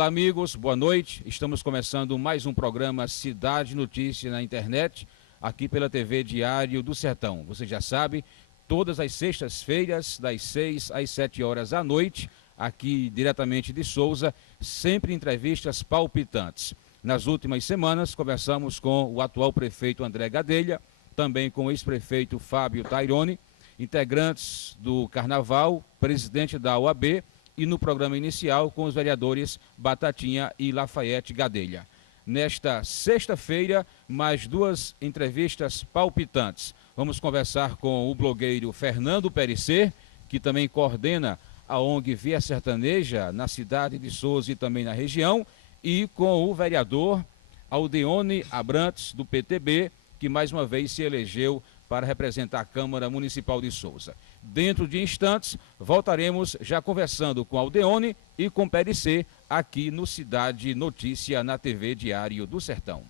Olá, amigos, boa noite. Estamos começando mais um programa Cidade Notícia na internet, aqui pela TV Diário do Sertão. Você já sabe, todas as sextas-feiras, das 6 às 7 horas da noite, aqui diretamente de Souza, sempre entrevistas palpitantes. Nas últimas semanas, conversamos com o atual prefeito André Gadelha, também com o ex-prefeito Fábio Taironi, integrantes do Carnaval, presidente da OAB, e no programa inicial com os vereadores Batatinha e Lafayette Gadelha. Nesta sexta-feira, mais duas entrevistas palpitantes. Vamos conversar com o blogueiro Fernando Perecer, que também coordena a ONG Via Sertaneja na cidade de Souza e também na região, e com o vereador Aldeone Abrantes, do PTB, que mais uma vez se elegeu para representar a Câmara Municipal de Souza. Dentro de instantes, voltaremos já conversando com Aldeone e com Perecer aqui no Cidade Notícia na TV Diário do Sertão.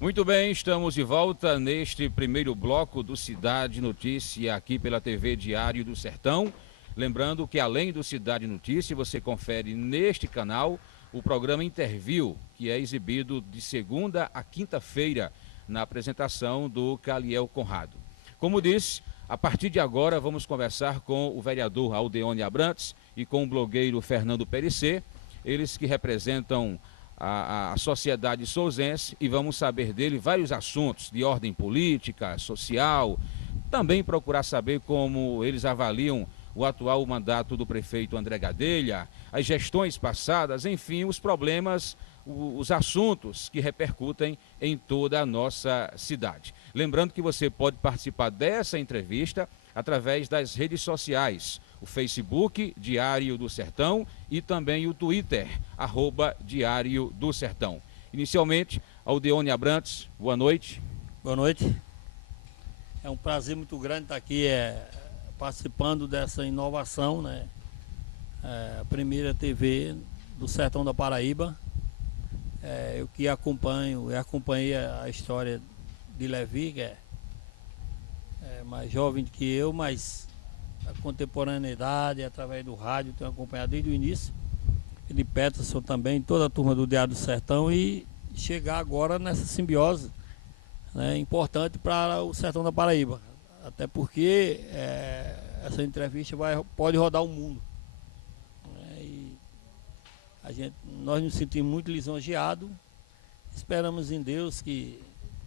Muito bem, estamos de volta neste primeiro bloco do Cidade Notícia aqui pela TV Diário do Sertão. Lembrando que além do Cidade Notícia, você confere neste canal o programa Interview, que é exibido de segunda a quinta-feira na apresentação do Caliel Conrado. Como disse, a partir de agora vamos conversar com o vereador Aldeone Abrantes e com o blogueiro Fernando Perecer, eles que representam a sociedade souzense, e vamos saber dele vários assuntos de ordem política, social, também procurar saber como eles avaliam o atual mandato do prefeito André Gadelha, as gestões passadas, enfim, os problemas, os assuntos que repercutem em toda a nossa cidade. Lembrando que você pode participar dessa entrevista através das redes sociais, o Facebook, Diário do Sertão, e também o Twitter, @Diário do Sertão. Inicialmente, Aldeone Abrantes, boa noite. Boa noite. É um prazer muito grande estar aqui participando dessa inovação, né? A primeira TV do Sertão da Paraíba. Eu que acompanhei a história de Levi, que é mais jovem do que eu, mas a contemporaneidade, através do rádio, tenho acompanhado desde o início. E de Peterson também, toda a turma do Diário do Sertão, e chegar agora nessa simbiose, né, importante para o Sertão da Paraíba. Até porque essa entrevista pode rodar o mundo. Né? E nós nos sentimos muito lisonjeados. Esperamos em Deus que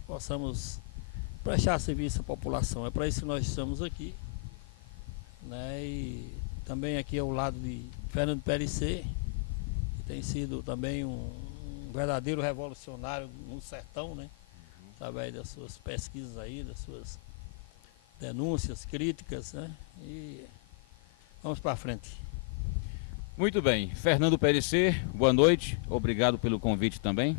possamos prestar serviço à população. É para isso que nós estamos aqui. Né? E também aqui ao lado de Fernando Perecer, que tem sido também um verdadeiro revolucionário no sertão, né? Através das suas pesquisas aí, das suas denúncias, críticas, né? E vamos para frente. Muito bem. Fernando Perecer, boa noite. Obrigado pelo convite também.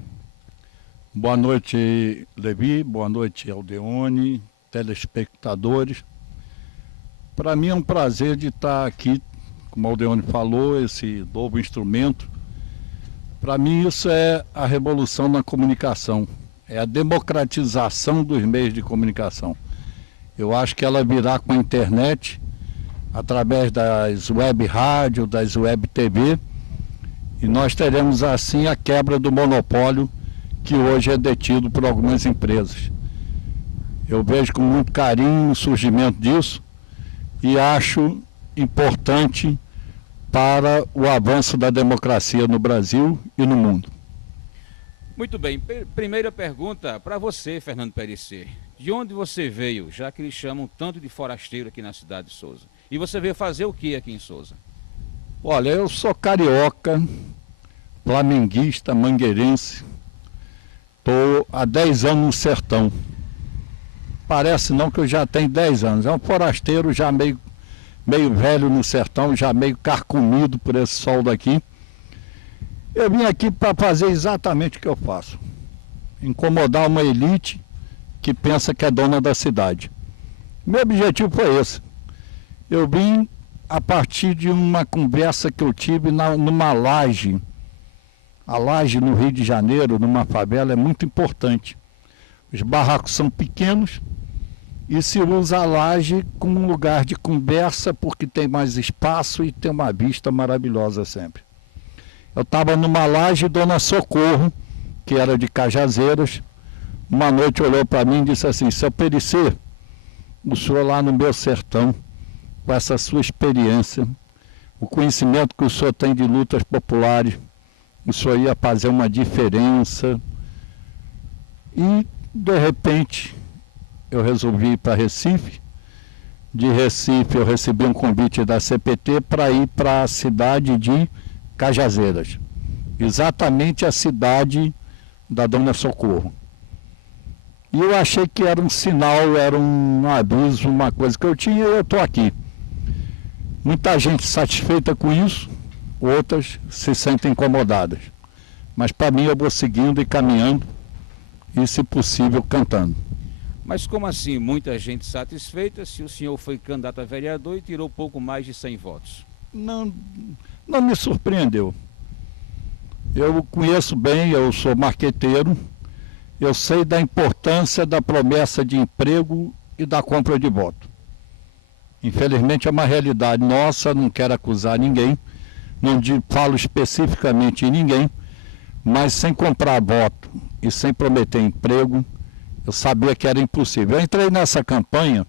Boa noite, Levi. Boa noite, Aldeone, telespectadores. Para mim é um prazer de estar aqui, como a Aldeone falou, esse novo instrumento. Para mim isso é a revolução na comunicação, é a democratização dos meios de comunicação. Eu acho que ela virá com a internet, através das web rádio, das web TV, e nós teremos assim a quebra do monopólio que hoje é detido por algumas empresas. Eu vejo com muito carinho o surgimento disso e acho importante para o avanço da democracia no Brasil e no mundo. Muito bem, primeira pergunta para você, Fernando Perecer. De onde você veio, já que eles chamam tanto de forasteiro aqui na cidade de Souza? E você veio fazer o que aqui em Souza? Olha, eu sou carioca, flamenguista, mangueirense. Estou há 10 anos no sertão. Parece não que eu já tenho 10 anos. É um forasteiro já meio velho no sertão, já meio carcomido por esse sol daqui. Eu vim aqui para fazer exatamente o que eu faço. Incomodar uma elite que pensa que é dona da cidade. Meu objetivo foi esse. Eu vim a partir de uma conversa que eu tive numa laje. A laje no Rio de Janeiro, numa favela, é muito importante. Os barracos são pequenos, e se usa a laje como um lugar de conversa, porque tem mais espaço e tem uma vista maravilhosa sempre. Eu estava numa laje, Dona Socorro, que era de Cajazeiras, uma noite olhou para mim e disse assim: seu Perissé, o senhor lá no meu sertão, com essa sua experiência, o conhecimento que o senhor tem de lutas populares, o senhor ia fazer uma diferença. E, de repente, eu resolvi ir para Recife. De Recife eu recebi um convite da CPT para ir para a cidade de Cajazeiras, exatamente a cidade da Dona Socorro. E eu achei que era um sinal, era um aviso, uma coisa que eu tinha, e eu estou aqui. Muita gente satisfeita com isso, outras se sentem incomodadas. Mas para mim eu vou seguindo e caminhando, e se possível cantando. Mas como assim, muita gente satisfeita se o senhor foi candidato a vereador e tirou pouco mais de 100 votos? Não me surpreendeu. Eu conheço bem, eu sou marqueteiro, eu sei da importância da promessa de emprego e da compra de voto. Infelizmente é uma realidade nossa, não quero acusar ninguém, não falo especificamente em ninguém, mas sem comprar voto e sem prometer emprego, eu sabia que era impossível. Eu entrei nessa campanha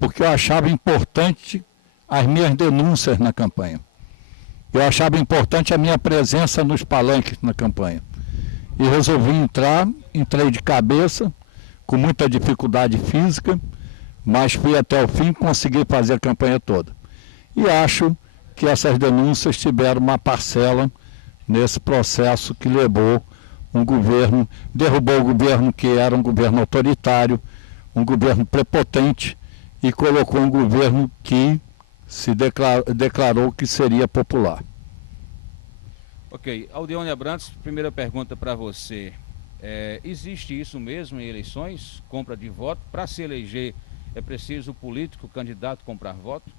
porque eu achava importante as minhas denúncias na campanha. Eu achava importante a minha presença nos palanques na campanha. E resolvi entrar, entrei de cabeça, com muita dificuldade física, mas fui até o fim e consegui fazer a campanha toda. E acho que essas denúncias tiveram uma parcela nesse processo que levou um governo, derrubou o governo que era um governo autoritário, um governo prepotente, e colocou um governo que se declarou que seria popular. Ok, Aldeone Abrantes, primeira pergunta para você. Existe isso mesmo em eleições, compra de voto? Para se eleger é preciso o político, o candidato comprar voto?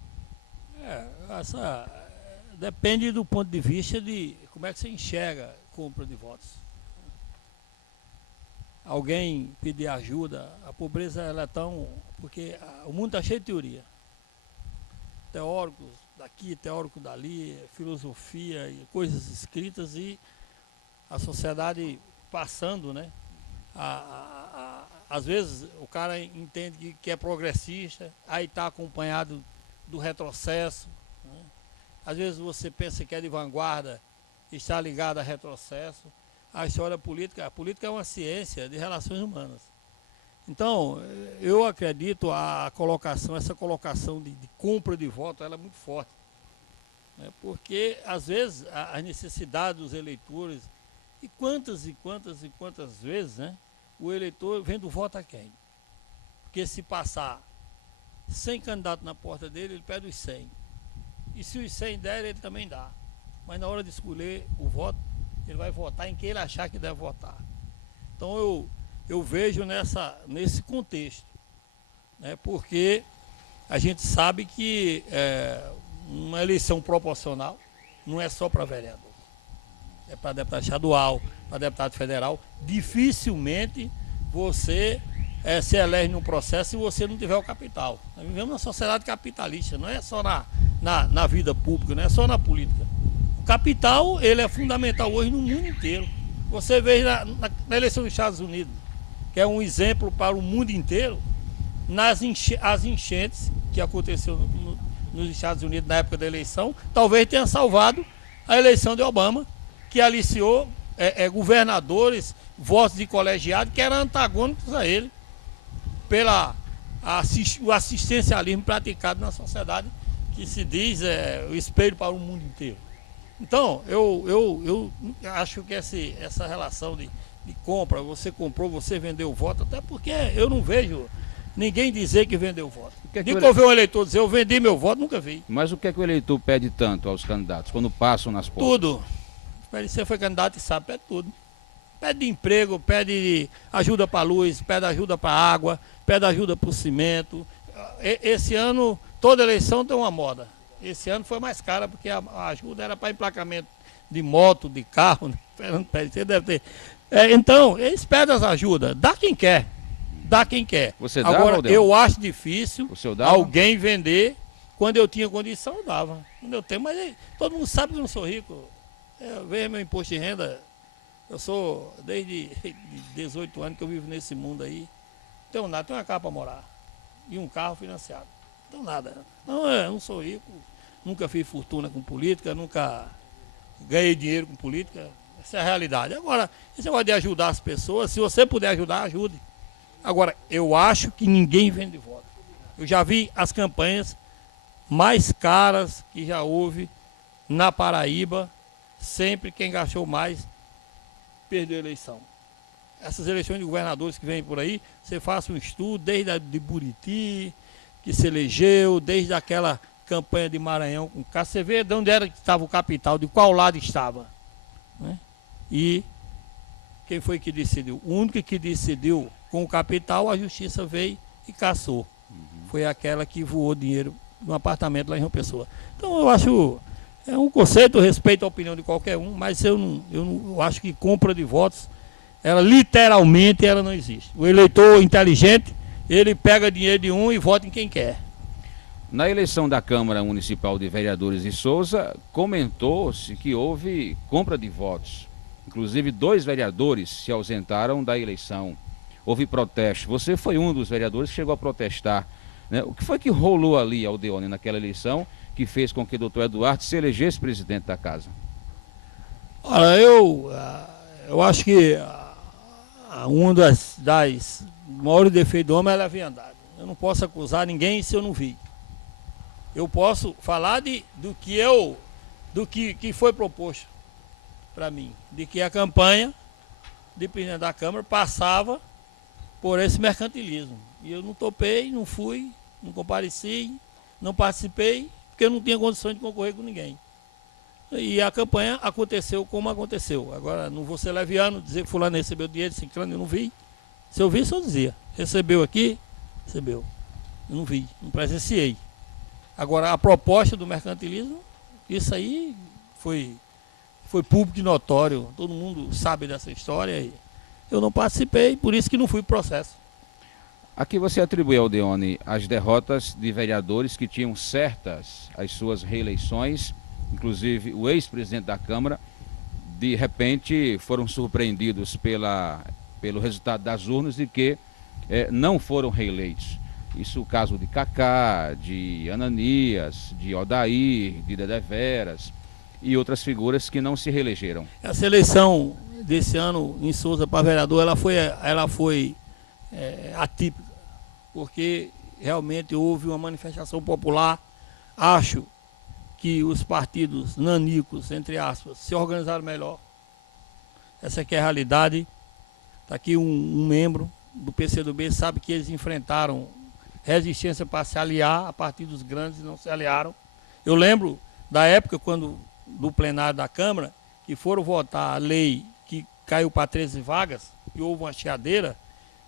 Depende do ponto de vista de como é que você enxerga compra de votos. Alguém pedir ajuda, a pobreza ela é tão... porque o mundo está cheio de teoria. Teóricos daqui, teórico dali, filosofia e coisas escritas, e a sociedade passando, né? Às vezes o cara entende que é progressista, aí está acompanhado do retrocesso, né? Às vezes você pensa que é de vanguarda e está ligado a retrocesso. A história política, a política é uma ciência de relações humanas. Então, eu acredito essa colocação de compra de voto, ela é muito forte, né? Porque, às vezes, a necessidade dos eleitores, e quantas vezes, né, o eleitor vem do voto a quem? Porque se passar 100 candidatos na porta dele, ele pede os 100. E se os 100 der, ele também dá. Mas na hora de escolher o voto, ele vai votar em quem ele achar que deve votar. Então eu vejo nesse contexto, né? Porque a gente sabe que uma eleição proporcional não é só para vereador, é para deputado estadual, para deputado federal. Dificilmente você se elege num processo se você não tiver o capital. Nós vivemos numa sociedade capitalista, não é só na vida pública, não é só na política. O capital, ele é fundamental hoje no mundo inteiro. Você vê na eleição dos Estados Unidos, que é um exemplo para o mundo inteiro, as enchentes que aconteceu nos Estados Unidos na época da eleição, talvez tenha salvado a eleição de Obama, que aliciou governadores, votos de colegiado que eram antagônicos a ele, o assistencialismo praticado na sociedade, que se diz o espelho para o mundo inteiro. Então, eu acho que essa relação de compra, você comprou, você vendeu o voto, até porque eu não vejo ninguém dizer que vendeu o voto. Nunca ouvi um eleitor dizer, eu vendi meu voto, nunca vi. Mas o que é que o eleitor pede tanto aos candidatos, quando passam nas portas? Tudo. Você foi candidato e sabe, pede tudo. Pede emprego, pede ajuda para a luz, pede ajuda para a água, pede ajuda para o cimento. Esse ano, toda eleição tem uma moda. Esse ano foi mais cara, porque a ajuda era para emplacamento de moto, de carro, né? Você deve ter. Então, eles pedem as ajudas, dá quem quer. dá quem quer. Você dá, agora, Aldeone? eu acho difícil O senhor dava? alguém vender. Quando eu tinha condição, eu dava. Quando eu tenho, mas todo mundo sabe que eu não sou rico. Eu vejo meu imposto de renda. Eu sou, desde 18 anos que eu vivo nesse mundo aí. Não tenho nada, tenho uma casa para morar. E um carro financiado. Não tenho nada. Não, eu não sou rico. Nunca fiz fortuna com política, nunca ganhei dinheiro com política. Essa é a realidade. Agora, esse negócio de ajudar as pessoas, se você puder ajudar, ajude. Agora, eu acho que ninguém vende voto. Eu já vi as campanhas mais caras que já houve na Paraíba. Sempre quem gastou mais perdeu a eleição. Essas eleições de governadores que vêm por aí, você faça um estudo, desde a de Buriti, que se elegeu, desde aquela campanha de Maranhão com Cássio, você vê de onde era que estava o capital, de qual lado estava. Né? E quem foi que decidiu? O único que decidiu com o capital, a justiça veio e caçou. Foi aquela que voou dinheiro no apartamento lá em João Pessoa. Então eu acho, é um conceito, eu respeito a opinião de qualquer um, mas eu acho que compra de votos, ela literalmente ela não existe. O eleitor inteligente, ele pega dinheiro de um e vota em quem quer. Na eleição da Câmara Municipal de Vereadores de Souza, comentou-se que houve compra de votos. Inclusive, 2 vereadores se ausentaram da eleição. Houve protesto. Você foi um dos vereadores que chegou a protestar. Né? O que foi que rolou ali, Aldeone, naquela eleição, que fez com que o doutor Eduardo se elegesse presidente da casa? Olha, eu acho que um das maiores defeitos do homem é a leviandade. Eu não posso acusar ninguém se eu não vi. Eu posso falar do que foi proposto para mim, de que a campanha de presidente da Câmara passava por esse mercantilismo. E eu não topei, não fui, não compareci, não participei, porque eu não tinha condições de concorrer com ninguém. E a campanha aconteceu como aconteceu. Agora, não vou ser leviano, dizer que fulano recebeu dinheiro, ciclano, eu não vi. Se eu vi, eu dizia. Recebeu aqui? Recebeu. Eu não vi, não presenciei. Agora, a proposta do mercantilismo, isso aí foi público e notório. Todo mundo sabe dessa história. E eu não participei, por isso que não fui pro processo. Aqui você atribui, Aldeone, as derrotas de vereadores que tinham certas as suas reeleições, inclusive o ex-presidente da Câmara, de repente foram surpreendidos pelo resultado das urnas e que não foram reeleitos. Isso o caso de Cacá, de Ananias, de Odair, de Dedé Veras e outras figuras que não se reelegeram. Essa eleição desse ano em Souza para vereador, ela foi atípica, porque realmente houve uma manifestação popular. Acho que os partidos nanicos, entre aspas, se organizaram melhor. Essa aqui é a realidade. Está aqui um membro do PCdoB, sabe que eles enfrentaram resistência para se aliar a partidos grandes e não se aliaram. Eu lembro da época do plenário da Câmara, que foram votar a lei que caiu para 13 vagas e houve uma chiadeira.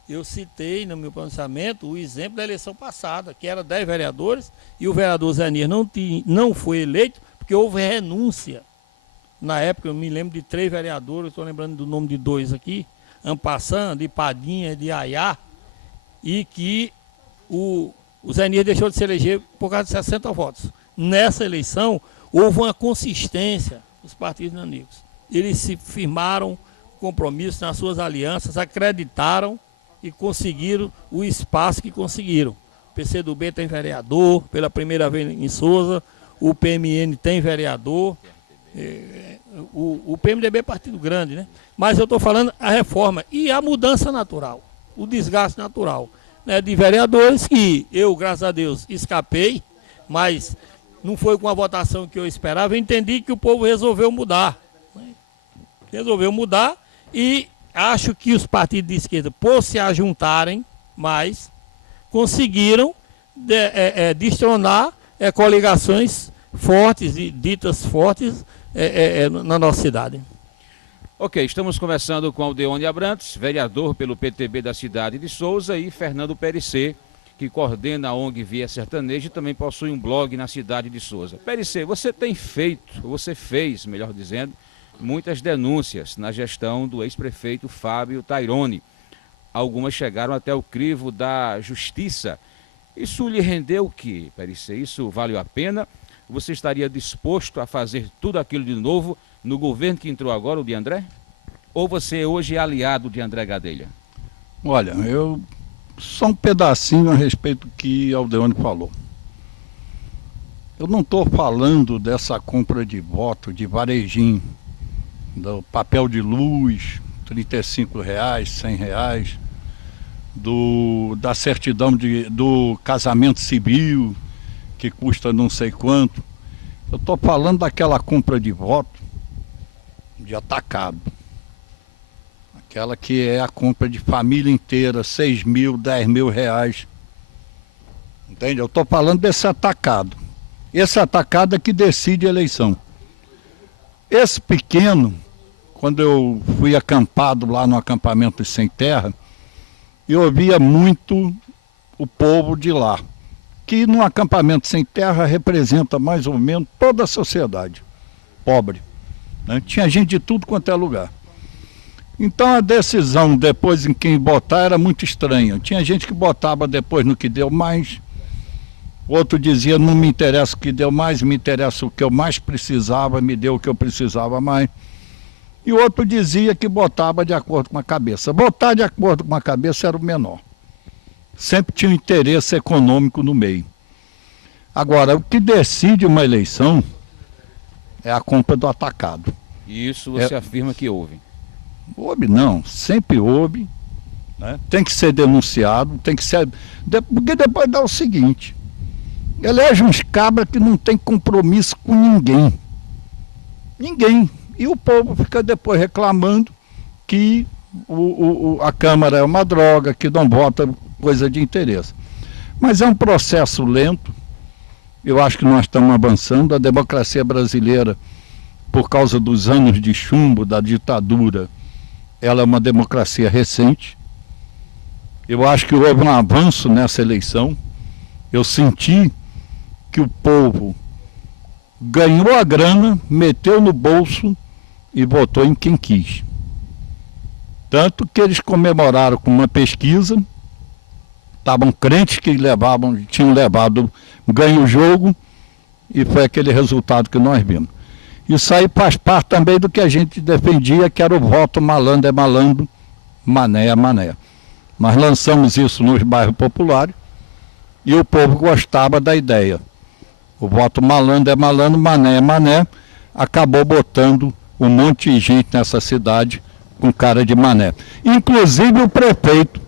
Eu citei no meu pronunciamento o exemplo da eleição passada, que era 10 vereadores e o vereador Zé Nias não foi eleito porque houve renúncia. Na época eu me lembro de 3 vereadores, estou lembrando do nome de 2 aqui, Ampassan, de Padinha, de Ayá, e que o Zé Nias deixou de se eleger por causa de 60 votos. Nessa eleição houve uma consistência dos partidos nanicos. Eles se firmaram compromisso nas suas alianças, acreditaram e conseguiram o espaço que conseguiram. O PCdoB tem vereador, pela primeira vez em Souza, o PMN tem vereador, o PMDB é partido grande, né? Mas eu estou falando a reforma e a mudança natural, o desgaste natural, né, de vereadores que eu, graças a Deus, escapei, mas não foi com a votação que eu esperava. Eu entendi que o povo resolveu mudar. Né? Resolveu mudar e acho que os partidos de esquerda, por se ajuntarem mais, conseguiram destronar coligações fortes e ditas fortes na nossa cidade. Ok, estamos conversando com Aldeone Abrantes, vereador pelo PTB da cidade de Souza, e Fernando Perissé, que coordena a ONG Via Sertaneja e também possui um blog na cidade de Souza. Perissé, você fez, melhor dizendo, muitas denúncias na gestão do ex-prefeito Fábio Taironi. algumas chegaram até o crivo da justiça. Isso lhe rendeu o quê, Perissé? Isso valeu a pena? Você estaria disposto a fazer tudo aquilo de novo no governo que entrou agora, o de André? Ou você hoje é aliado de André Gadelha? Olha, eu só um pedacinho a respeito do que Aldeone falou. Eu não estou falando dessa compra de voto de varejinho, do papel de luz, R$35, R$100, da certidão do casamento civil, que custa não sei quanto. Eu estou falando daquela compra de voto de atacado. Aquela que é a compra de família inteira, 6 mil, 10 mil reais. Entende? Eu estou falando desse atacado. Esse atacado é que decide a eleição. Esse pequeno, quando eu fui acampado lá no acampamento Sem Terra, eu ouvia muito o povo de lá, que no acampamento Sem Terra representa mais ou menos toda a sociedade pobre, né? Tinha gente de tudo quanto é lugar. Então a decisão depois em quem botar era muito estranha. Tinha gente que botava depois no que deu mais, outro dizia não me interessa o que deu mais, me interessa o que eu mais precisava, me deu o que eu precisava mais. E outro dizia que botava de acordo com a cabeça. Botar de acordo com a cabeça era o menor. Sempre tinha um interesse econômico no meio. Agora, o que decide uma eleição é a compra do atacado. E isso você afirma que houve? Houve não, sempre houve, né? Tem que ser denunciado, tem que ser... Porque depois dá o seguinte, elege uns cabras que não tem compromisso com ninguém. Ninguém. E o povo fica depois reclamando que a Câmara é uma droga, que não vota coisa de interesse. Mas é um processo lento. Eu acho que nós estamos avançando. A democracia brasileira, por causa dos anos de chumbo da ditadura, ela é uma democracia recente. Eu acho que houve um avanço nessa eleição. Eu senti que o povo ganhou a grana, meteu no bolso e votou em quem quis. Tanto que eles comemoraram com uma pesquisa, estavam crentes que tinham levado ganho o jogo, e foi aquele resultado que nós vimos. Isso aí faz parte também do que a gente defendia, que era o voto malandro é malandro, mané é mané. Nós lançamos isso nos bairros populares e o povo gostava da ideia. O voto malandro é malandro, mané é mané, acabou botando um monte de gente nessa cidade com cara de mané. Inclusive o prefeito,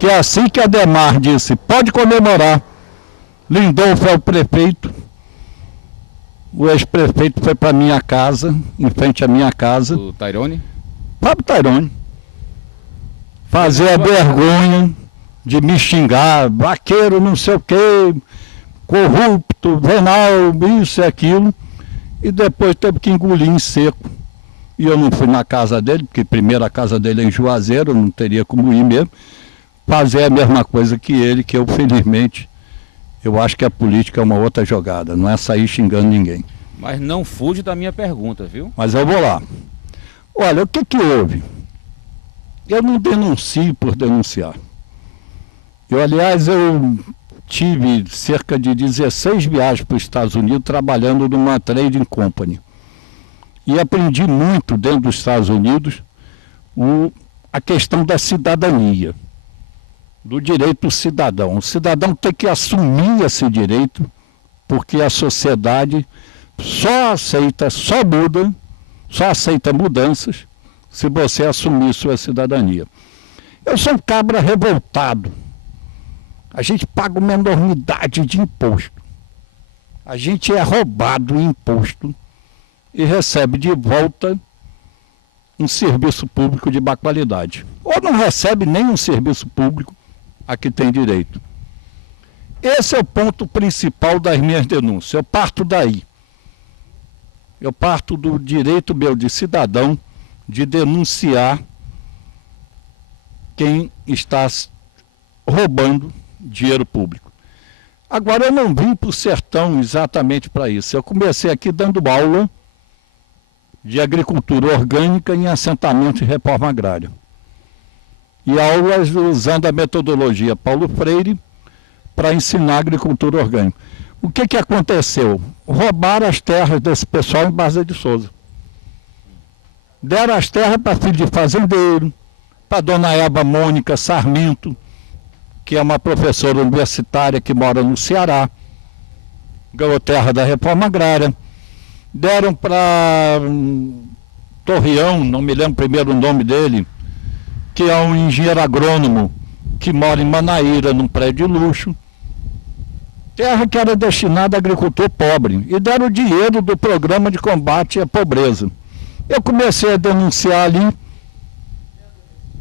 que é assim que Ademar disse, pode comemorar. Lindolfo é o prefeito. O ex-prefeito foi para minha casa, em frente à minha casa. O Tairone? Fábio Tairone. Fazer a vergonha de me xingar, vaqueiro não sei o quê, corrupto, venal, isso e aquilo. E depois teve que engolir em seco. E eu não fui na casa dele, porque primeiro a casa dele é em Juazeiro, eu não teria como ir mesmo. Fazer a mesma coisa que ele, que eu felizmente... Eu acho que a política é uma outra jogada, não é sair xingando ninguém. Mas não fuge da minha pergunta, viu? Mas eu vou lá. Olha, o que houve? Eu não denuncio por denunciar. Aliás, eu tive cerca de 16 viagens para os Estados Unidos trabalhando numa trading company. E aprendi muito dentro dos Estados Unidos a questão da cidadania, do direito cidadão. O cidadão tem que assumir esse direito, porque a sociedade só aceita mudanças se você assumir sua cidadania. Eu sou um cabra revoltado. A gente paga uma enormidade de imposto. A gente é roubado em imposto e recebe de volta um serviço público de má qualidade. Ou não recebe nem um serviço público a que tem direito. Esse é o ponto principal das minhas denúncias. Eu parto daí. Eu parto do direito meu de cidadão de denunciar quem está roubando dinheiro público. Agora, eu não vim para o sertão exatamente para isso. Eu comecei aqui dando aula de agricultura orgânica em assentamento de reforma agrária. e aulas usando a metodologia Paulo Freire para ensinar agricultura orgânica. O que aconteceu? Roubaram as terras desse pessoal em Barza de Souza. Deram as terras para filho de fazendeiro, para dona Eva Mônica Sarmento, que é uma professora universitária que mora no Ceará, ganhou terra da reforma agrária. Deram para Torreão, não me lembro primeiro o nome dele, que é um engenheiro agrônomo que mora em Manaíra, num prédio de luxo. Terra que era destinada a agricultor pobre. E deram o dinheiro do programa de combate à pobreza. Eu comecei a denunciar ali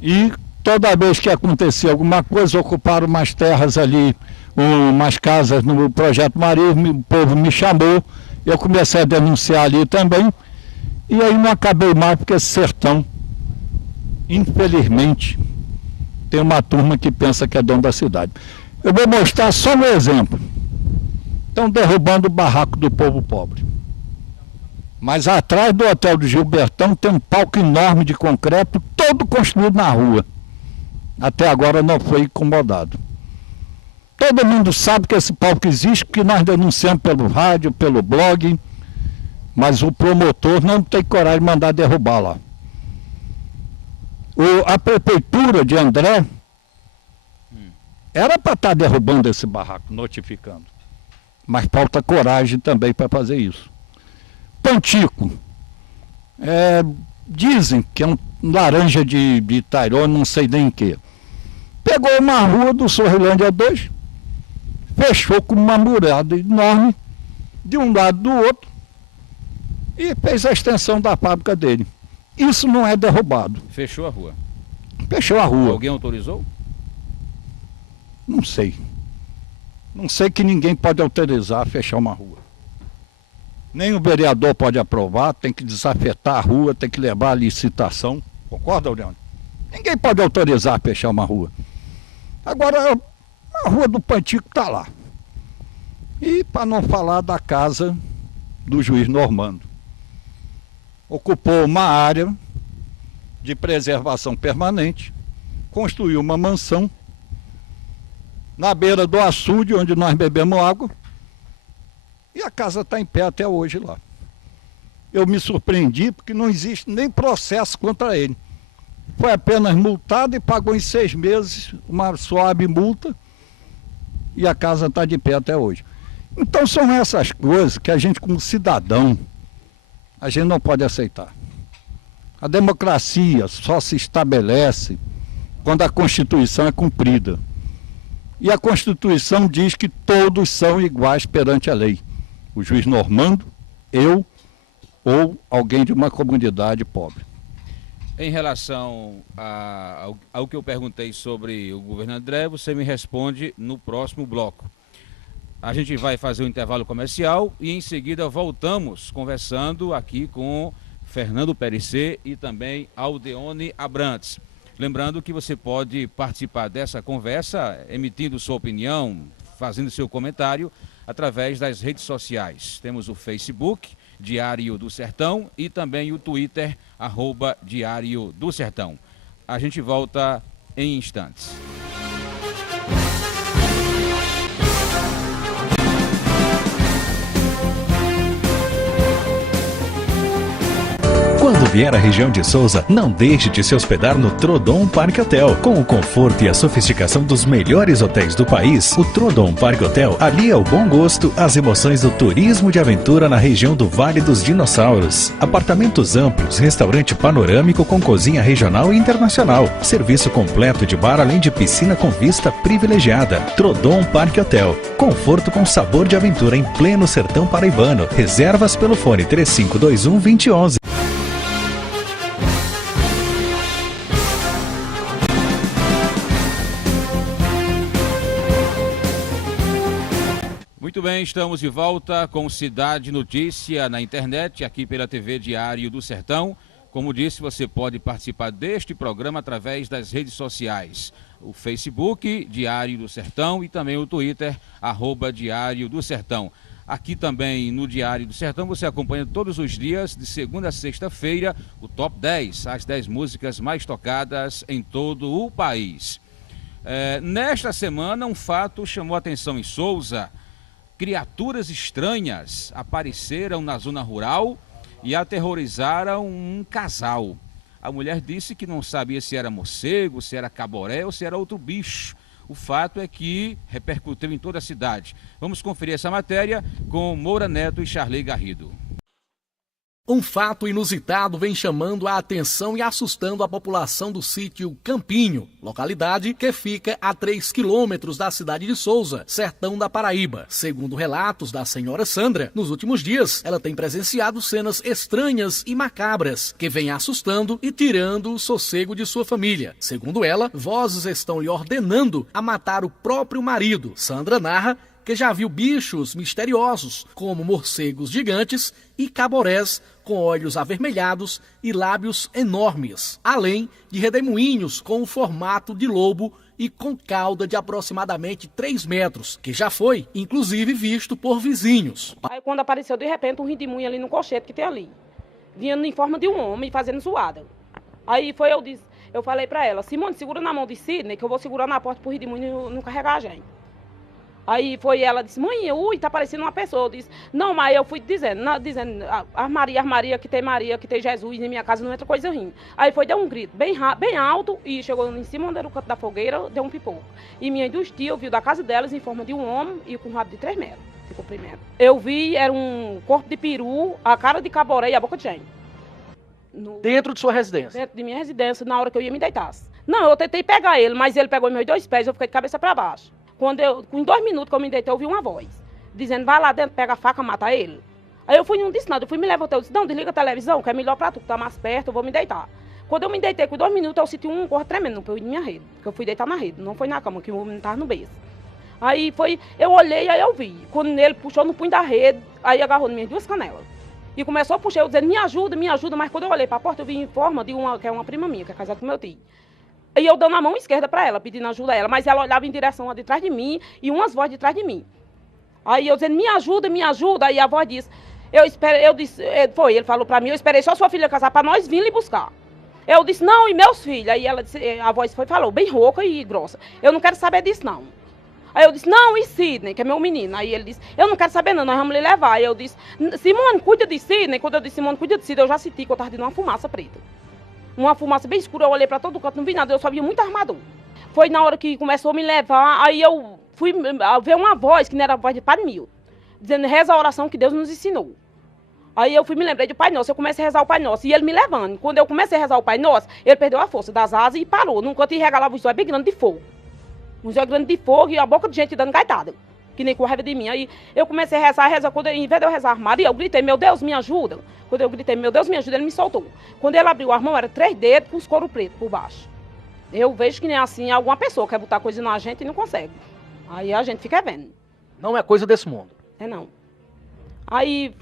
e toda vez que acontecia alguma coisa, ocuparam umas terras ali, umas casas no Projeto Maria, o povo me chamou, eu comecei a denunciar ali também, e aí não acabei mais, porque esse sertão, infelizmente, tem uma turma que pensa que é dono da cidade. Eu vou mostrar só um exemplo. Estão derrubando o barraco do povo pobre. Mas atrás do Hotel do Gilbertão tem um palco enorme de concreto, todo construído na rua. Até agora não foi incomodado. Todo mundo sabe que esse palco existe, porque nós denunciamos pelo rádio, pelo blog, mas o promotor não tem coragem de mandar derrubar lá. A prefeitura de André era para estar derrubando esse barraco, notificando. Mas falta coragem também para fazer isso. Pantico. Dizem que é um laranja de Tairona, não sei nem o que. Pegou uma rua do Sorrilândia 2, fechou com uma murada enorme, de um lado do outro, e fez a extensão da fábrica dele. Isso não é derrubado. Fechou a rua. Fechou a rua. Alguém autorizou? Não sei. Não sei que ninguém pode autorizar a fechar uma rua. Nem o vereador pode aprovar, tem que desafetar a rua, tem que levar a licitação. Concorda, Leandro? Ninguém pode autorizar a fechar uma rua. Agora, a rua do Pantico está lá. E para não falar da casa do juiz Normando. Ocupou uma área de preservação permanente, construiu uma mansão na beira do açude, onde nós bebemos água, e a casa está em pé até hoje lá. Eu me surpreendi porque não existe nem processo contra ele. Foi apenas multado e pagou em 6 meses uma suave multa, e a casa está de pé até hoje. Então são essas coisas que a gente, como cidadão, a gente não pode aceitar. A democracia só se estabelece quando a Constituição é cumprida. E a Constituição diz que todos são iguais perante a lei. O juiz Normando, eu ou alguém de uma comunidade pobre. Em relação ao que eu perguntei sobre o governo André, você me responde no próximo bloco. A gente vai fazer um intervalo comercial e em seguida voltamos conversando aqui com Fernando Perissé e também Aldeone Abrantes. Lembrando que você pode participar dessa conversa emitindo sua opinião, fazendo seu comentário através das redes sociais. Temos o Facebook, Diário do Sertão, e também o Twitter, @Diário do Sertão. A gente volta em instantes. Quando vier à região de Souza, não deixe de se hospedar no Trodon Parque Hotel. Com o conforto e a sofisticação dos melhores hotéis do país, o Trodon Parque Hotel alia o bom gosto às emoções do turismo de aventura na região do Vale dos Dinossauros. Apartamentos amplos, restaurante panorâmico com cozinha regional e internacional, serviço completo de bar além de piscina com vista privilegiada. Trodon Parque Hotel. Conforto com sabor de aventura em pleno sertão paraibano. Reservas pelo fone 3521-2011. Muito bem, estamos de volta com Cidade Notícia na internet, aqui pela TV Diário do Sertão. Como disse, você pode participar deste programa através das redes sociais. O Facebook, Diário do Sertão, e também o Twitter, @Diário do Sertão. Aqui também no Diário do Sertão você acompanha todos os dias, de segunda a sexta-feira, o Top 10, as 10 músicas mais tocadas em todo o país. Nesta semana, um fato chamou a atenção em Souza. Criaturas estranhas apareceram na zona rural e aterrorizaram um casal. A mulher disse que não sabia se era morcego, se era caboré ou se era outro bicho. O fato é que repercutiu em toda a cidade. Vamos conferir essa matéria com Moura Neto e Charley Garrido. Um fato inusitado vem chamando a atenção e assustando a população do sítio Campinho, localidade que fica a 3 quilômetros da cidade de Souza, sertão da Paraíba. Segundo relatos da senhora Sandra, nos últimos dias ela tem presenciado cenas estranhas e macabras que vêm assustando e tirando o sossego de sua família. Segundo ela, vozes estão lhe ordenando a matar o próprio marido. Sandra narra que já viu bichos misteriosos, como morcegos gigantes e caborés com olhos avermelhados e lábios enormes, além de redemoinhos com o formato de lobo e com cauda de aproximadamente 3 metros, que já foi, inclusive, visto por vizinhos. Aí quando apareceu de repente um redemoinho ali no colchete que tem ali, vindo em forma de um homem fazendo zoada. Aí eu falei pra ela, Simone, segura na mão de Sidney que eu vou segurar na porta pro redemoinho não carregar a gente. Aí foi ela, disse, mãe, tá parecendo uma pessoa. Eu disse, não, mas eu fui dizendo, as Maria que tem Jesus, em minha casa não entra coisa ruim. Aí deu um grito bem alto e chegou em cima do canto da fogueira, deu um pipoco. E minha duas tias viu da casa delas em forma de um homem e com um rabo de 3 metros de comprimento. Eu vi, era um corpo de peru, a cara de caboré e a boca de gente. Dentro de sua residência? Dentro de minha residência, na hora que eu ia me deitar. Não, eu tentei pegar ele, mas ele pegou meus 2 pés, eu fiquei de cabeça para baixo. Com 2 minutos que eu me deitei, eu ouvi uma voz, dizendo, vai lá dentro, pega a faca, mata ele. Aí eu não disse nada, eu fui me levantar, eu disse, não, desliga a televisão, que é melhor pra tu, que tá mais perto, eu vou me deitar. Quando eu me deitei, com 2 minutos, eu senti um corpo tremendo no peito de minha rede, porque eu fui deitar na rede, não foi na cama, que o homem tava no berço. Aí eu olhei, aí eu vi, quando ele puxou no punho da rede, aí agarrou nas minhas 2 canelas. E começou a puxar, eu dizendo, me ajuda, mas quando eu olhei pra porta, eu vi em forma de que é uma prima minha, que é casada com meu tio. E eu dando a mão esquerda para ela, pedindo ajuda a ela, mas ela olhava em direção lá de trás de mim e umas vozes de trás de mim. Aí eu dizendo, me ajuda, aí a voz disse, ele falou para mim, eu esperei só sua filha casar para nós vir lhe buscar. Eu disse, não, e meus filhos? Aí ela disse, a voz falou, bem rouca e grossa, eu não quero saber disso não. Aí eu disse, não, e Sidney, que é meu menino? Aí ele disse, eu não quero saber não, nós vamos lhe levar. Aí eu disse, Simone, cuida de Sidney. Quando eu disse, Simone, cuida de Sidney, eu já senti que eu estava dentro de uma fumaça preta. Uma fumaça bem escura, eu olhei para todo canto, não vi nada, eu só via muito armador. Foi na hora que começou a me levar, aí eu fui ver uma voz, que não era a voz de Padre Milton, dizendo, reza a oração que Deus nos ensinou. Aí eu me lembrei do Pai Nosso, eu comecei a rezar o Pai Nosso, e ele me levando. Quando eu comecei a rezar o Pai Nosso, ele perdeu a força das asas e parou, num canto e regalava os olhos bem grandes de fogo. Os olhos grandes de fogo e a boca de gente dando gaitada, que nem com raiva de mim. Aí eu comecei a rezar, quando em vez de eu rezar Maria, eu gritei, meu Deus, me ajuda. Quando eu gritei, meu Deus, me ajuda, ele me soltou. Quando ele abriu as mãos, era 3 dedos com os couro preto por baixo. Eu vejo que nem assim, alguma pessoa quer botar coisa na gente e não consegue. Aí a gente fica vendo. Não é coisa desse mundo? É não. Aí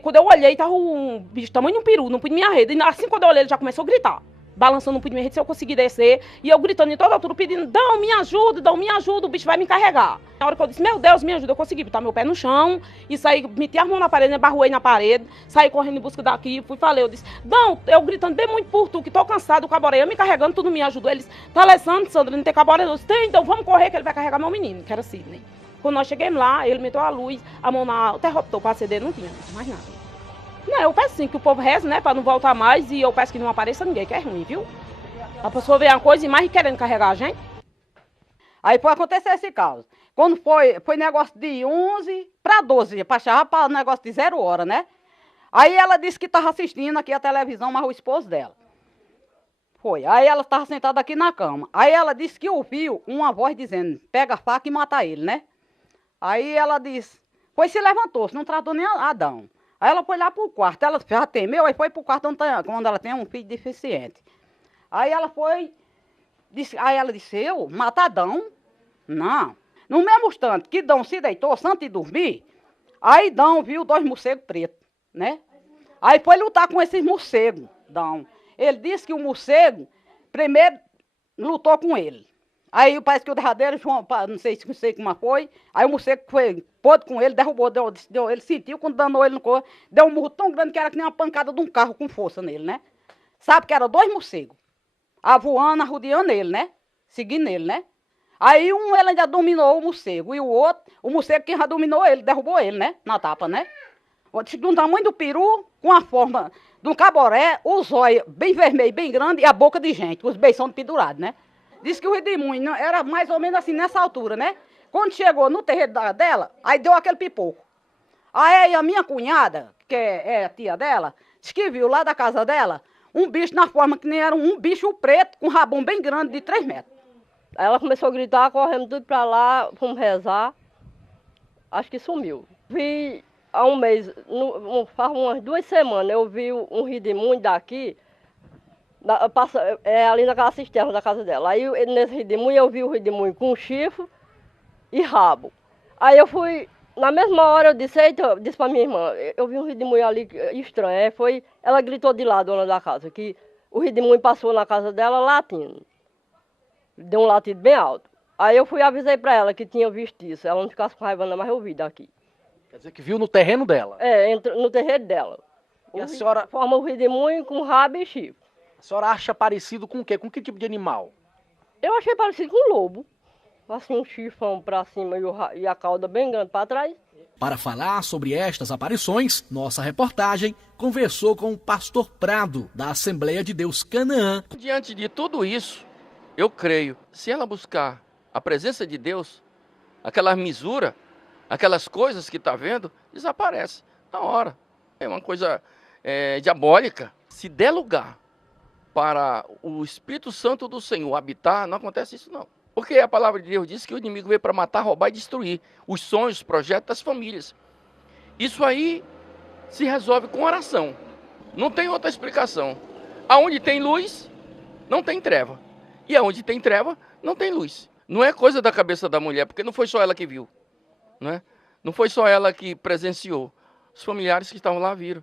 quando eu olhei, tava um bicho tamanho de um peru, não pude minha rede. E assim quando eu olhei, ele já começou a gritar. Balançando, não pude minha rede, se eu conseguir descer. E eu gritando em toda altura, pedindo, Dão, me ajuda, o bicho vai me carregar. Na hora que eu disse, meu Deus, me ajuda, eu consegui botar meu pé no chão e saí, meti as mãos na parede, barruei na parede, saí correndo em busca daqui, eu disse, Dão, eu gritando bem muito por tu, que tô cansado, o caboré, eu me carregando, tudo me ajudou. Eles, tá Alessandro, Sandra, não tem caboré? Eu disse, tem, então vamos correr que ele vai carregar meu menino, que era Sidney. Quando nós chegamos lá, ele meteu a luz, a mão na interruptor para acender, não tinha mais nada. Não, eu peço sim que o povo reze, né, para não voltar mais, e eu peço que não apareça ninguém, que é ruim, viu? A pessoa vê uma coisa e mais querendo carregar a gente. Aí foi acontecer esse caso. Quando foi negócio de 11 para 12, para negócio de 0 hora, né? Aí ela disse que estava assistindo aqui a televisão, mas o esposo dela. Foi. Aí ela estava sentada aqui na cama. Aí ela disse que ouviu uma voz dizendo, pega a faca e mata ele, né? Aí ela disse, se levantou, não tratou nem Adão. Aí ela foi lá pro quarto, ela já temeu, aí foi pro quarto quando ela tem um filho deficiente. Aí ela disse, eu, matadão? Não. No mesmo instante que Dão se deitou, antes de dormir, aí Dão viu 2 morcegos pretos, né? Aí foi lutar com esses morcegos, Dão. Ele disse que o morcego primeiro lutou com ele. Aí parece que o derradeiro, não sei como foi, aí o morcego podre com ele, derrubou, ele sentiu, quando danou ele no corpo, deu um murro tão grande que era que nem uma pancada de um carro com força nele, né? Sabe que era 2 morcegos, voando, arrodeando ele, né? Seguindo ele, né? Aí ele ainda dominou o morcego, e o outro, o morcego que já dominou ele, derrubou ele, né? Na tapa, né? De um tamanho do peru, com a forma de um caboré, os olhos bem vermelhos, bem grandes, e a boca de gente, os beiços pendurados, né? Disse que o redemoinho era mais ou menos assim, nessa altura, né? Quando chegou no terreiro dela, aí deu aquele pipoco. Aí a minha cunhada, que é a tia dela, disse que viu lá da casa dela um bicho na forma que nem era um bicho preto, com um rabão bem grande, de 3 metros. Aí ela começou a gritar, corremos tudo pra lá, fomos rezar. Acho que sumiu. Vi há um mês, faz umas 2 semanas, eu vi um redemoinho daqui, ali naquela cisterna da casa dela. Aí nesse redemoinho eu vi o redemoinho com chifre e rabo. Aí eu fui, na mesma hora eu disse, eita, disse pra minha irmã, eu vi um redemoinho ali estranho. Aí ela gritou de lá, dona da casa, que o redemoinho passou na casa dela latindo. Deu um latido bem alto. Aí eu fui e avisei pra ela que tinha visto isso. Ela não ficasse com raiva não, mas eu vi daqui. Quer dizer que viu no terreno dela? No terreno dela. E a senhora forma o redemoinho com rabo e chifre. A senhora acha parecido com o quê? Com que tipo de animal? Eu achei parecido com um lobo. Assim, um chifrão pra cima e a cauda bem grande pra trás. Para falar sobre estas aparições, nossa reportagem conversou com o pastor Prado, da Assembleia de Deus Canaã. Diante de tudo isso, eu creio, se ela buscar a presença de Deus, aquela misura, aquelas coisas que está vendo, desaparece na hora. É uma coisa diabólica. Se der lugar para o Espírito Santo do Senhor habitar, não acontece isso não. Porque a palavra de Deus diz que o inimigo veio para matar, roubar e destruir os sonhos, os projetos das famílias. Isso aí se resolve com oração. Não tem outra explicação. Aonde tem luz, não tem treva. E aonde tem treva, não tem luz. Não é coisa da cabeça da mulher, porque não foi só ela que viu. Não foi só ela que presenciou. Os familiares que estavam lá viram.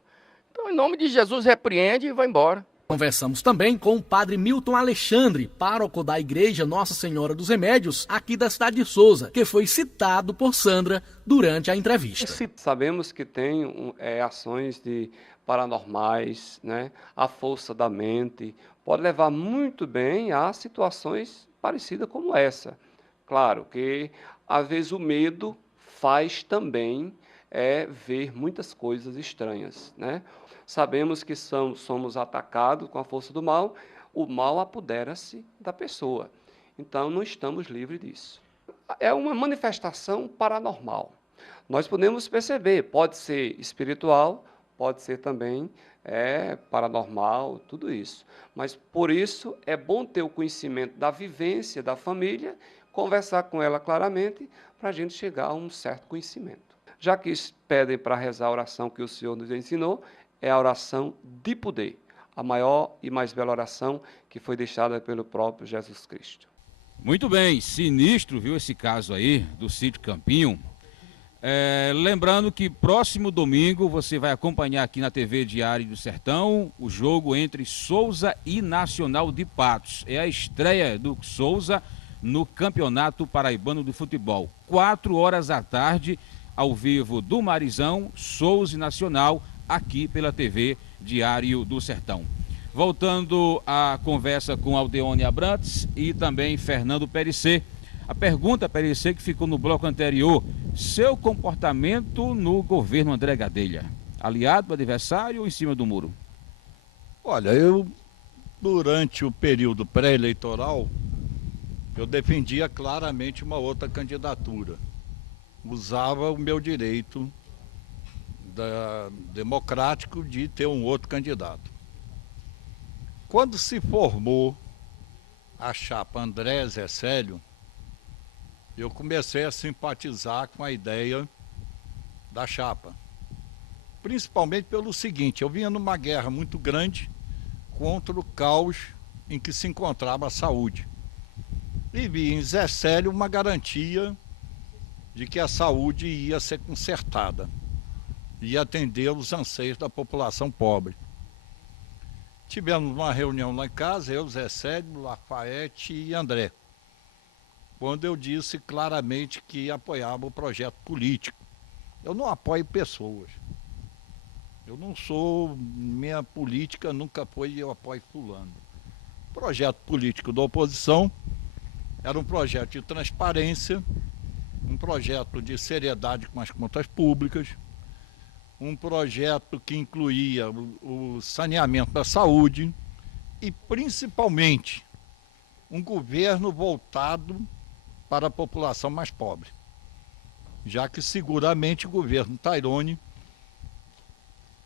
Então, em nome de Jesus, repreende e vai embora. Conversamos também com o padre Milton Alexandre, pároco da Igreja Nossa Senhora dos Remédios, aqui da cidade de Souza, que foi citado por Sandra durante a entrevista. Sabemos que tem ações paranormais, né? A força da mente pode levar muito bem a situações parecidas como essa. Claro que, às vezes, o medo faz também ver muitas coisas estranhas, né? Sabemos que somos atacados com a força do mal, o mal apodera-se da pessoa. Então, não estamos livres disso. É uma manifestação paranormal. Nós podemos perceber, pode ser espiritual, pode ser também paranormal, tudo isso. Mas, por isso, é bom ter o conhecimento da vivência da família, conversar com ela claramente, para a gente chegar a um certo conhecimento. Já que pedem para rezar a oração que o Senhor nos ensinou, é a oração de poder, a maior e mais bela oração que foi deixada pelo próprio Jesus Cristo. Muito bem, sinistro, viu, esse caso aí do sítio Campinho. Lembrando que próximo domingo você vai acompanhar aqui na TV Diário do Sertão o jogo entre Souza e Nacional de Patos. É a estreia do Souza no Campeonato Paraibano de Futebol. 4h, ao vivo do Marizão, Souza e Nacional, aqui pela TV Diário do Sertão. Voltando à conversa com Aldeone Abrantes e também Fernando Perissé. A pergunta, Perissé, que ficou no bloco anterior: seu comportamento no governo André Gadelha, aliado, adversário ou em cima do muro? Olha, durante o período pré-eleitoral, eu defendia claramente uma outra candidatura. Usava o meu direito democrático de ter um outro candidato. Quando se formou a chapa André Zé Célio, eu comecei a simpatizar com a ideia da chapa. Principalmente pelo seguinte: eu vinha numa guerra muito grande contra o caos em que se encontrava a saúde. E vi em Zé Célio uma garantia de que a saúde ia ser consertada, ia atender os anseios da população pobre. Tivemos uma reunião lá em casa, eu, Zé Célio, Lafayette e André, quando eu disse claramente que apoiava o projeto político Eu não apoio pessoas. Eu não sou, minha política nunca foi eu apoio fulano. O projeto político da oposição era um projeto de transparência, um projeto de seriedade com as contas públicas, um projeto que incluía o saneamento da saúde e, principalmente, um governo voltado para a população mais pobre. Já que, seguramente, o governo Tairone,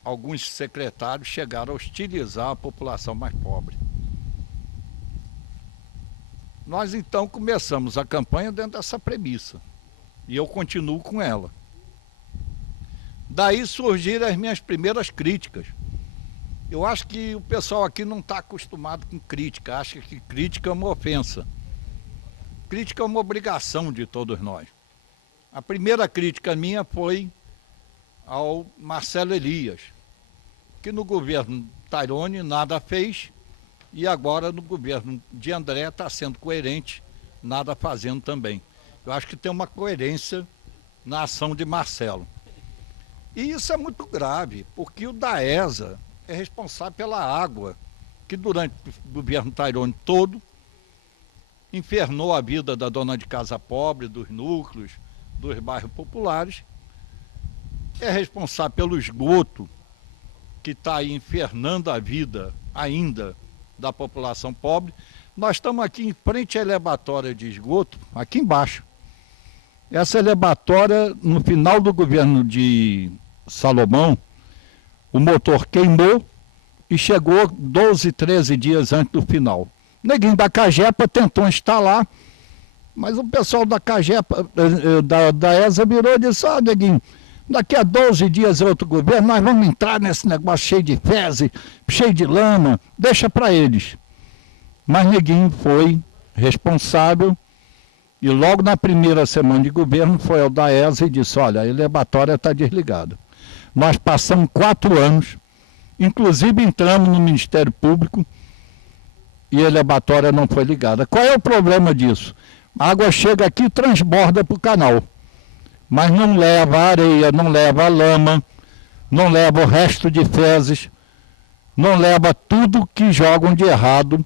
alguns secretários chegaram a hostilizar a população mais pobre. Nós, então, começamos a campanha dentro dessa premissa. E eu continuo com ela. Daí surgiram as minhas primeiras críticas. Eu acho que o pessoal aqui não está acostumado com crítica, acha que crítica é uma ofensa. Crítica é uma obrigação de todos nós. A primeira crítica minha foi ao Marcelo Elias, que no governo Tairone nada fez e agora no governo de André está sendo coerente, nada fazendo também. Eu acho que tem uma coerência na ação de Marcelo. E isso é muito grave, porque o DAESA é responsável pela água, que durante o governo Tairone todo infernou a vida da dona de casa pobre, dos núcleos, dos bairros populares. É responsável pelo esgoto, que está aí infernando a vida ainda da população pobre. Nós estamos aqui em frente à elevatória de esgoto, aqui embaixo. Essa elevatória, no final do governo de Salomão, o motor queimou e chegou 12, 13 dias antes do final. O neguinho da Cagepa tentou instalar, mas o pessoal da Cagepa, da ESA virou e disse: ó, neguinho, daqui a 12 dias é outro governo, nós vamos entrar nesse negócio cheio de fezes, cheio de lama, deixa para eles. Mas neguinho foi responsável e logo na primeira semana de governo foi ao DAESA e disse: olha, a elevatória está desligada. Nós passamos 4 anos, inclusive entramos no Ministério Público e a elevatória não foi ligada. Qual é o problema disso? A água chega aqui e transborda para o canal, mas não leva a areia, não leva a lama, não leva o resto de fezes, não leva tudo que jogam de errado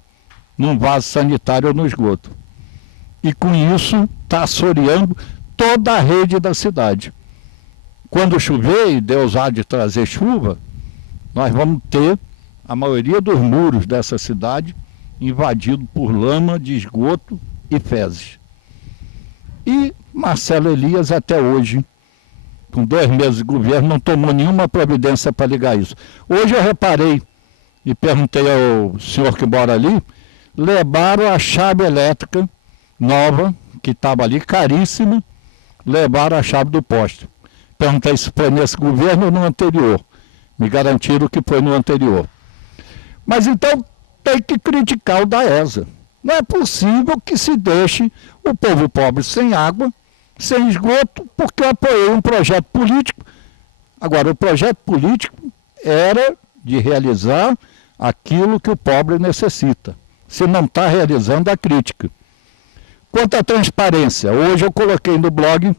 num vaso sanitário ou no esgoto. E com isso está assoreando toda a rede da cidade. Quando chover, e Deus há de trazer chuva, nós vamos ter a maioria dos muros dessa cidade invadido por lama de esgoto e fezes. E Marcelo Elias até hoje, com 2 meses de governo, não tomou nenhuma providência para ligar isso. Hoje eu reparei e perguntei ao senhor que mora ali, levaram a chave elétrica nova, que estava ali, caríssima, levaram a chave do poste. Perguntei se foi nesse governo ou no anterior. Me garantiram que foi no anterior. Mas então tem que criticar o DAESA. Não é possível que se deixe o povo pobre sem água, sem esgoto, porque eu apoiei um projeto político. Agora, o projeto político era de realizar aquilo que o pobre necessita. Se não está realizando, a crítica. Quanto à transparência, hoje eu coloquei no blog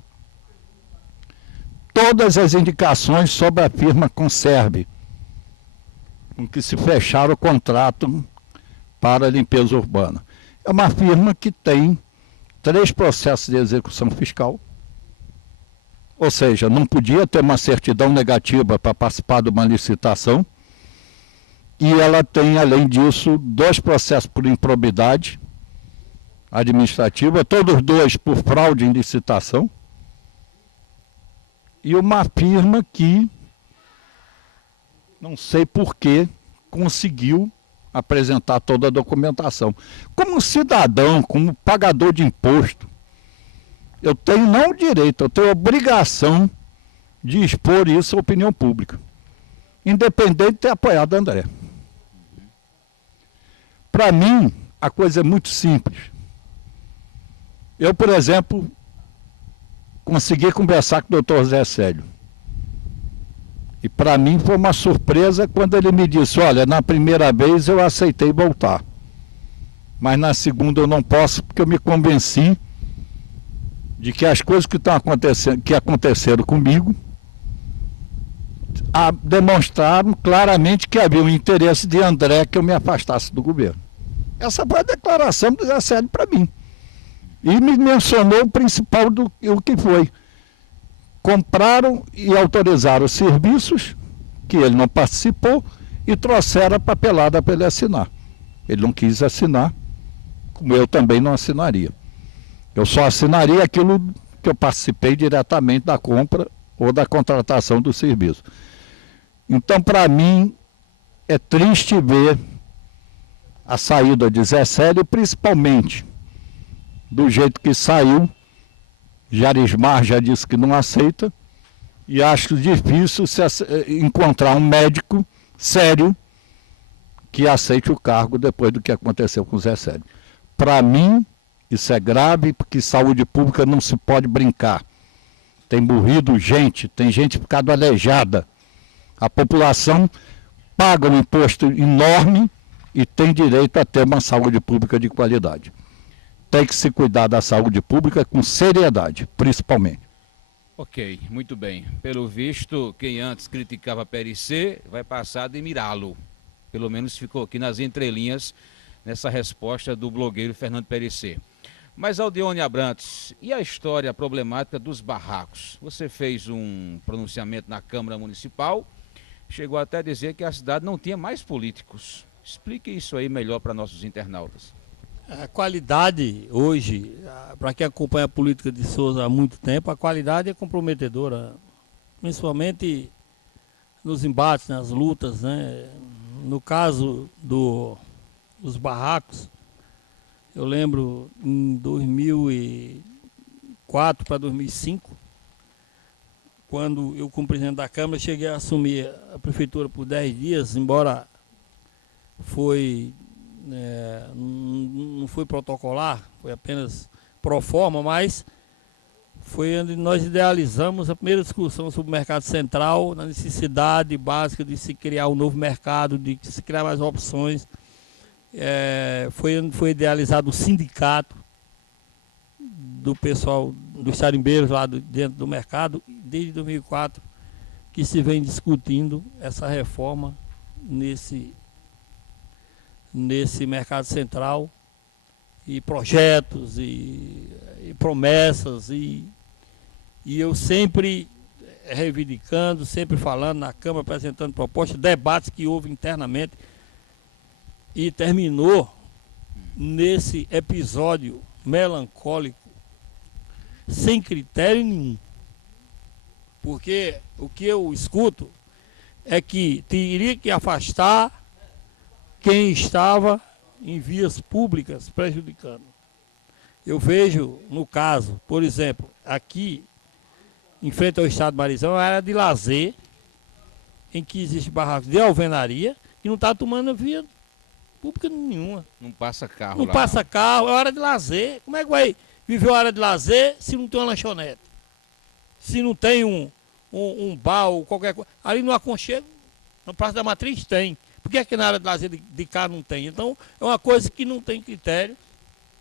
todas as indicações sobre a firma Conserve, com que se fecharam o contrato para a limpeza urbana. É uma firma que tem 3 processos de execução fiscal, ou seja, não podia ter uma certidão negativa para participar de uma licitação, e ela tem, além disso, 2 processos por improbidade administrativa, todos 2 por fraude em licitação, e uma firma que, não sei por que, conseguiu apresentar toda a documentação. Como cidadão, como pagador de imposto, eu tenho não o direito, eu tenho a obrigação de expor isso à opinião pública, independente de ter apoiado André. Para mim, a coisa é muito simples. Eu, por exemplo, consegui conversar com o Dr. Zé Célio. E para mim foi uma surpresa quando ele me disse: olha, na primeira vez eu aceitei voltar, mas na segunda eu não posso, porque eu me convenci de que as coisas que estão acontecendo, que aconteceram comigo, demonstraram claramente que havia um interesse de André que eu me afastasse do governo. Essa foi a declaração do Zé Célio para mim. E me mencionou o principal o que foi. Compraram e autorizaram os serviços, que ele não participou, e trouxeram a papelada para ele assinar. Ele não quis assinar, como eu também não assinaria. Eu só assinaria aquilo que eu participei diretamente da compra ou da contratação do serviço. Então, para mim, é triste ver a saída de Zé Célio, principalmente do jeito que saiu. Jarismar já disse que não aceita, e acho difícil encontrar um médico sério que aceite o cargo depois do que aconteceu com o Zé Célio. Para mim, isso é grave, porque saúde pública não se pode brincar. Tem morrido gente, tem gente ficado aleijada. A população paga um imposto enorme e tem direito a ter uma saúde pública de qualidade. Tem que se cuidar da saúde pública com seriedade, principalmente. Ok, muito bem. Pelo visto, quem antes criticava Perecê vai passar a admirá-lo. Pelo menos ficou aqui nas entrelinhas nessa resposta do blogueiro Fernando Perecê. Mas, Aldeone Abrantes, e a história problemática dos barracos? Você fez um pronunciamento na Câmara Municipal, chegou até a dizer que a cidade não tinha mais políticos. Explique isso aí melhor para nossos internautas. A qualidade hoje, para quem acompanha a política de Souza há muito tempo, a qualidade é comprometedora, principalmente nos embates, nas lutas, né? No caso dos barracos, eu lembro em 2004 para 2005, quando eu, como presidente da Câmara, cheguei a assumir a prefeitura por 10 dias, embora não foi protocolar, foi apenas pro forma, mas foi onde nós idealizamos a primeira discussão sobre o mercado central, na necessidade básica de se criar um novo mercado, de se criar mais opções. Foi idealizado o sindicato do pessoal dos tarimbeiros lá dentro do mercado, desde 2004 que se vem discutindo essa reforma nesse mercado central, e projetos e promessas, e eu sempre reivindicando, sempre falando na Câmara, apresentando propostas, debates que houve internamente, e terminou nesse episódio melancólico, sem critério nenhum. Porque o que eu escuto é que teria que afastar quem estava em vias públicas prejudicando. Eu vejo, no caso, por exemplo, aqui, em frente ao Estado de Marizão, é uma área de lazer, em que existe barracos de alvenaria, e não está tomando via pública nenhuma. Não passa carro lá. Não passa carro, é hora de lazer. Como é que vai viver uma área de lazer se não tem uma lanchonete? Se não tem um bar ou qualquer coisa? Ali no Aconchego, na Praça da Matriz, tem. Por que aqui na área de lazer de cá não tem? Então, é uma coisa que não tem critério,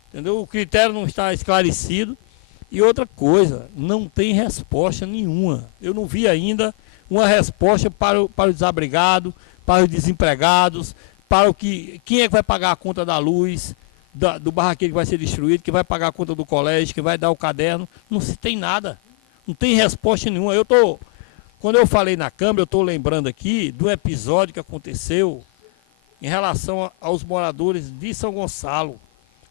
entendeu? O critério não está esclarecido. E outra coisa, não tem resposta nenhuma. Eu não vi ainda uma resposta para o desabrigado, para os desempregados, para o que, quem é que vai pagar a conta da luz, do barraqueiro que vai ser destruído, que vai pagar a conta do colégio, que vai dar o caderno. Não se tem nada. Não tem resposta nenhuma. Quando eu falei na Câmara, eu estou lembrando aqui do episódio que aconteceu em relação aos moradores de São Gonçalo,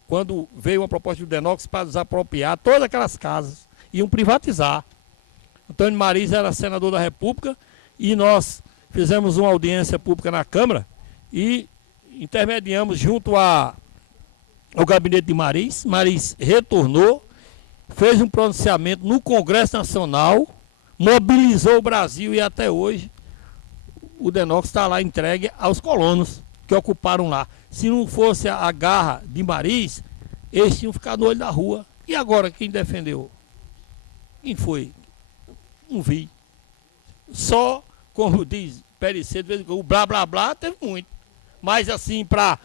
quando veio uma proposta do Denox para desapropriar todas aquelas casas, iam privatizar. Antônio Mariz era senador da República e nós fizemos uma audiência pública na Câmara e intermediamos junto ao gabinete de Mariz. Mariz retornou, fez um pronunciamento no Congresso Nacional, mobilizou o Brasil e até hoje o Denox está lá entregue aos colonos que ocuparam lá. Se não fosse a garra de Mariz, eles tinham ficado no olho da rua. E agora quem defendeu? Quem foi? Não vi. Só, como diz Perecê, o blá blá blá teve muito. Mas assim, para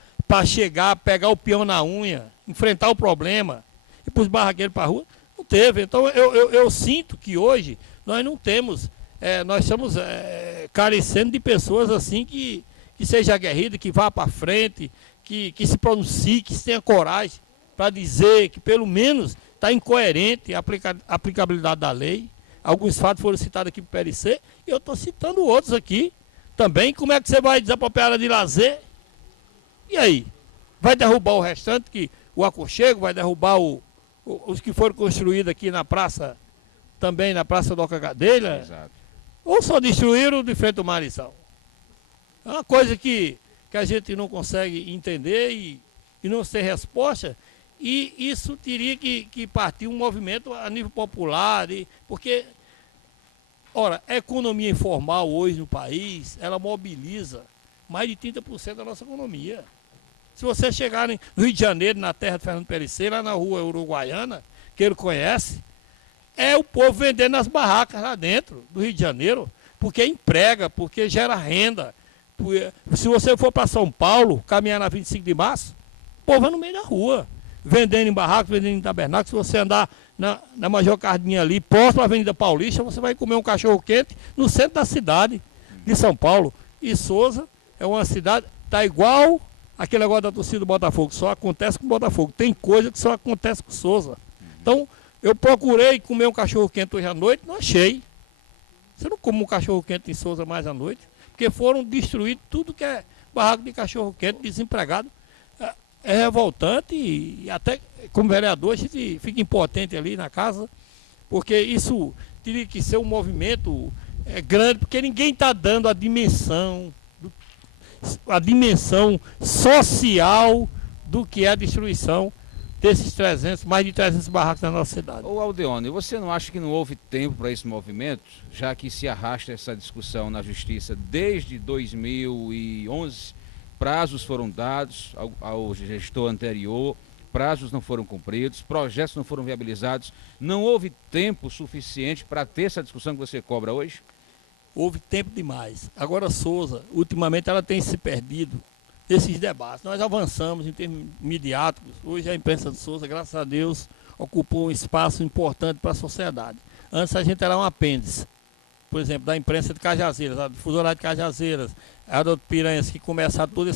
chegar, pegar o peão na unha, enfrentar o problema e pôr os barraqueiros para a rua, não teve. Então eu sinto que hoje nós não temos, nós estamos carecendo de pessoas assim que seja aguerrida, que vá para frente, que se pronuncie, que tenha coragem para dizer que pelo menos está incoerente a aplicabilidade da lei. Alguns fatos foram citados aqui para o PLC, e eu estou citando outros aqui também. Como é que você vai desapropriar a área de lazer? E aí? Vai derrubar o restante, que o aconchego, vai derrubar os que foram construídos aqui na praça, também na Praça Doca Gadelha? Exato. Ou só destruíram de frente ao Marição? É uma coisa que a gente não consegue entender e não tem resposta. E isso teria que partir um movimento a nível popular, porque, ora, a economia informal hoje no país, ela mobiliza mais de 30% da nossa economia. Se você chegar no Rio de Janeiro, na terra de Fernando PLC, lá na rua Uruguaiana, que ele conhece, é o povo vendendo nas barracas lá dentro do Rio de Janeiro, porque emprega, porque gera renda. Se você for para São Paulo, caminhar na 25 de março, o povo é no meio da rua, vendendo em barracos, vendendo em tabernáculos. Se você andar na Major Cardinha ali, próximo à Avenida Paulista, você vai comer um cachorro quente no centro da cidade de São Paulo. E Souza é uma cidade, está igual aquele negócio da torcida do Botafogo, só acontece com o Botafogo. Tem coisa que só acontece com Souza. Então, eu procurei comer um cachorro quente hoje à noite, não achei. Você não come um cachorro quente em Souza mais à noite, porque foram destruídos tudo que é barraco de cachorro quente, desempregado. É revoltante e até como vereador a gente fica impotente ali na casa, porque isso teria que ser um movimento grande, porque ninguém está dando a dimensão social do que é a destruição desses mais de 300 barracos na nossa cidade. Ô Aldeone, você não acha que não houve tempo para esse movimento, já que se arrasta essa discussão na Justiça desde 2011? Prazos foram dados ao gestor anterior, prazos não foram cumpridos, projetos não foram viabilizados. Não houve tempo suficiente para ter essa discussão que você cobra hoje? Houve tempo demais. Agora, Souza, ultimamente, ela tem se perdido nesses debates. Nós avançamos em termos midiáticos. Hoje a imprensa de Souza, graças a Deus, ocupou um espaço importante para a sociedade. Antes a gente era um apêndice, por exemplo, da imprensa de Cajazeiras, a difusora de Cajazeiras, a do Piranhas, que começaram todo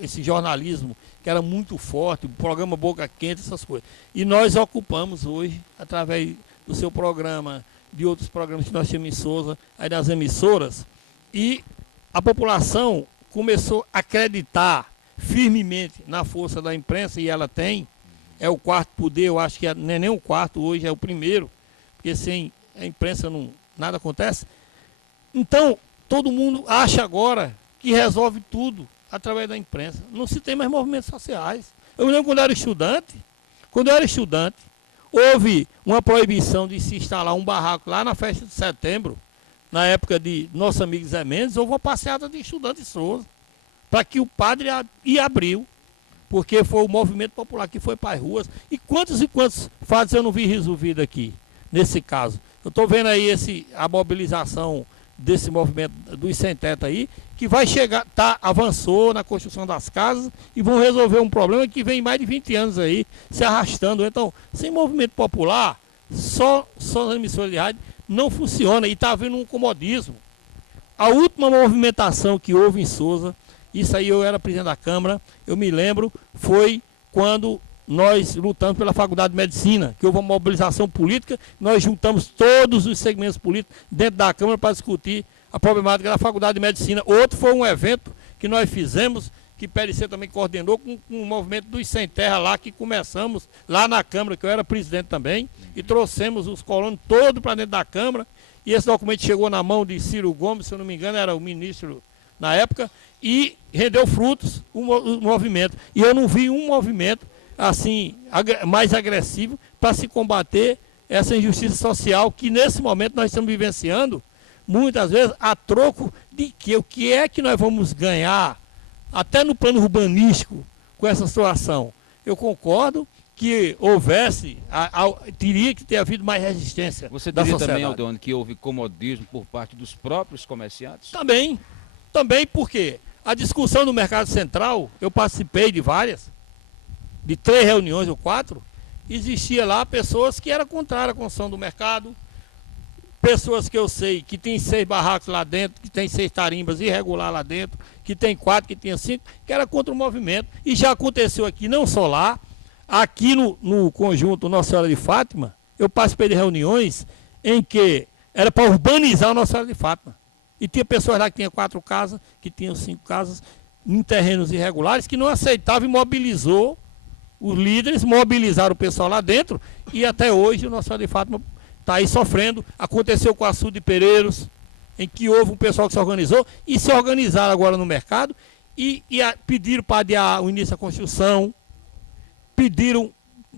esse jornalismo, que era muito forte, o programa Boca Quente, essas coisas. E nós ocupamos hoje, através do seu programa, de outros programas que nós temos em Souza, aí das emissoras, e a população começou a acreditar firmemente na força da imprensa, e ela tem, é o quarto poder, eu acho que não é nem o quarto, hoje é o primeiro, porque sem a imprensa nada acontece. Então, todo mundo acha agora que resolve tudo através da imprensa. Não se tem mais movimentos sociais. Eu me lembro quando eu era estudante, houve uma proibição de se instalar um barraco lá na festa de setembro, na época de nosso amigo Zé Mendes, houve uma passeada de estudantes Souza, para que o padre abriu, porque foi o movimento popular que foi para as ruas. E quantos fatos eu não vi resolvido aqui, nesse caso? Eu estou vendo aí a mobilização desse movimento dos sem-teto aí, que vai chegar, avançou na construção das casas e vão resolver um problema que vem mais de 20 anos aí, se arrastando. Então, sem movimento popular, só as emissoras de rádio não funciona e está havendo um comodismo. A última movimentação que houve em Souza, isso aí eu era presidente da Câmara, eu me lembro, foi quando nós lutamos pela Faculdade de Medicina, que houve uma mobilização política, nós juntamos todos os segmentos políticos dentro da Câmara para discutir a problemática da Faculdade de Medicina. Outro foi um evento que nós fizemos, que PLC também coordenou, com o movimento dos Sem Terra lá, que começamos lá na Câmara, que eu era presidente também, e trouxemos os colonos todos para dentro da Câmara, e esse documento chegou na mão de Ciro Gomes, se eu não me engano, era o ministro na época, e rendeu frutos o movimento. E eu não vi um movimento assim, mais agressivo para se combater essa injustiça social que nesse momento nós estamos vivenciando, muitas vezes a troco de que o que é que nós vamos ganhar, até no plano urbanístico, com essa situação. Eu concordo que teria que ter havido mais resistência. Você diria também, Aldeone, que houve comodismo por parte dos próprios comerciantes? Também porque a discussão do mercado central, eu participei de várias, de 3 reuniões ou 4, existia lá pessoas que eram contrárias à construção do mercado, pessoas que eu sei que tem 6 barracos lá dentro, que tem 6 tarimbas irregular lá dentro, que tem 4, que tinha 5, que era contra o movimento. E já aconteceu aqui, não só lá, aqui no conjunto Nossa Senhora de Fátima, eu participei de reuniões em que era para urbanizar a Nossa Senhora de Fátima. E tinha pessoas lá que tinham 4 casas, que tinham 5 casas, em terrenos irregulares, que não aceitavam e mobilizou os líderes, mobilizaram o pessoal lá dentro, e até hoje o Nossa Senhora de Fátima está aí sofrendo. Aconteceu com a Sul de Pereiros, em que houve um pessoal que se organizou, e se organizaram agora no mercado, e pediram para adiar o início da construção, pediram,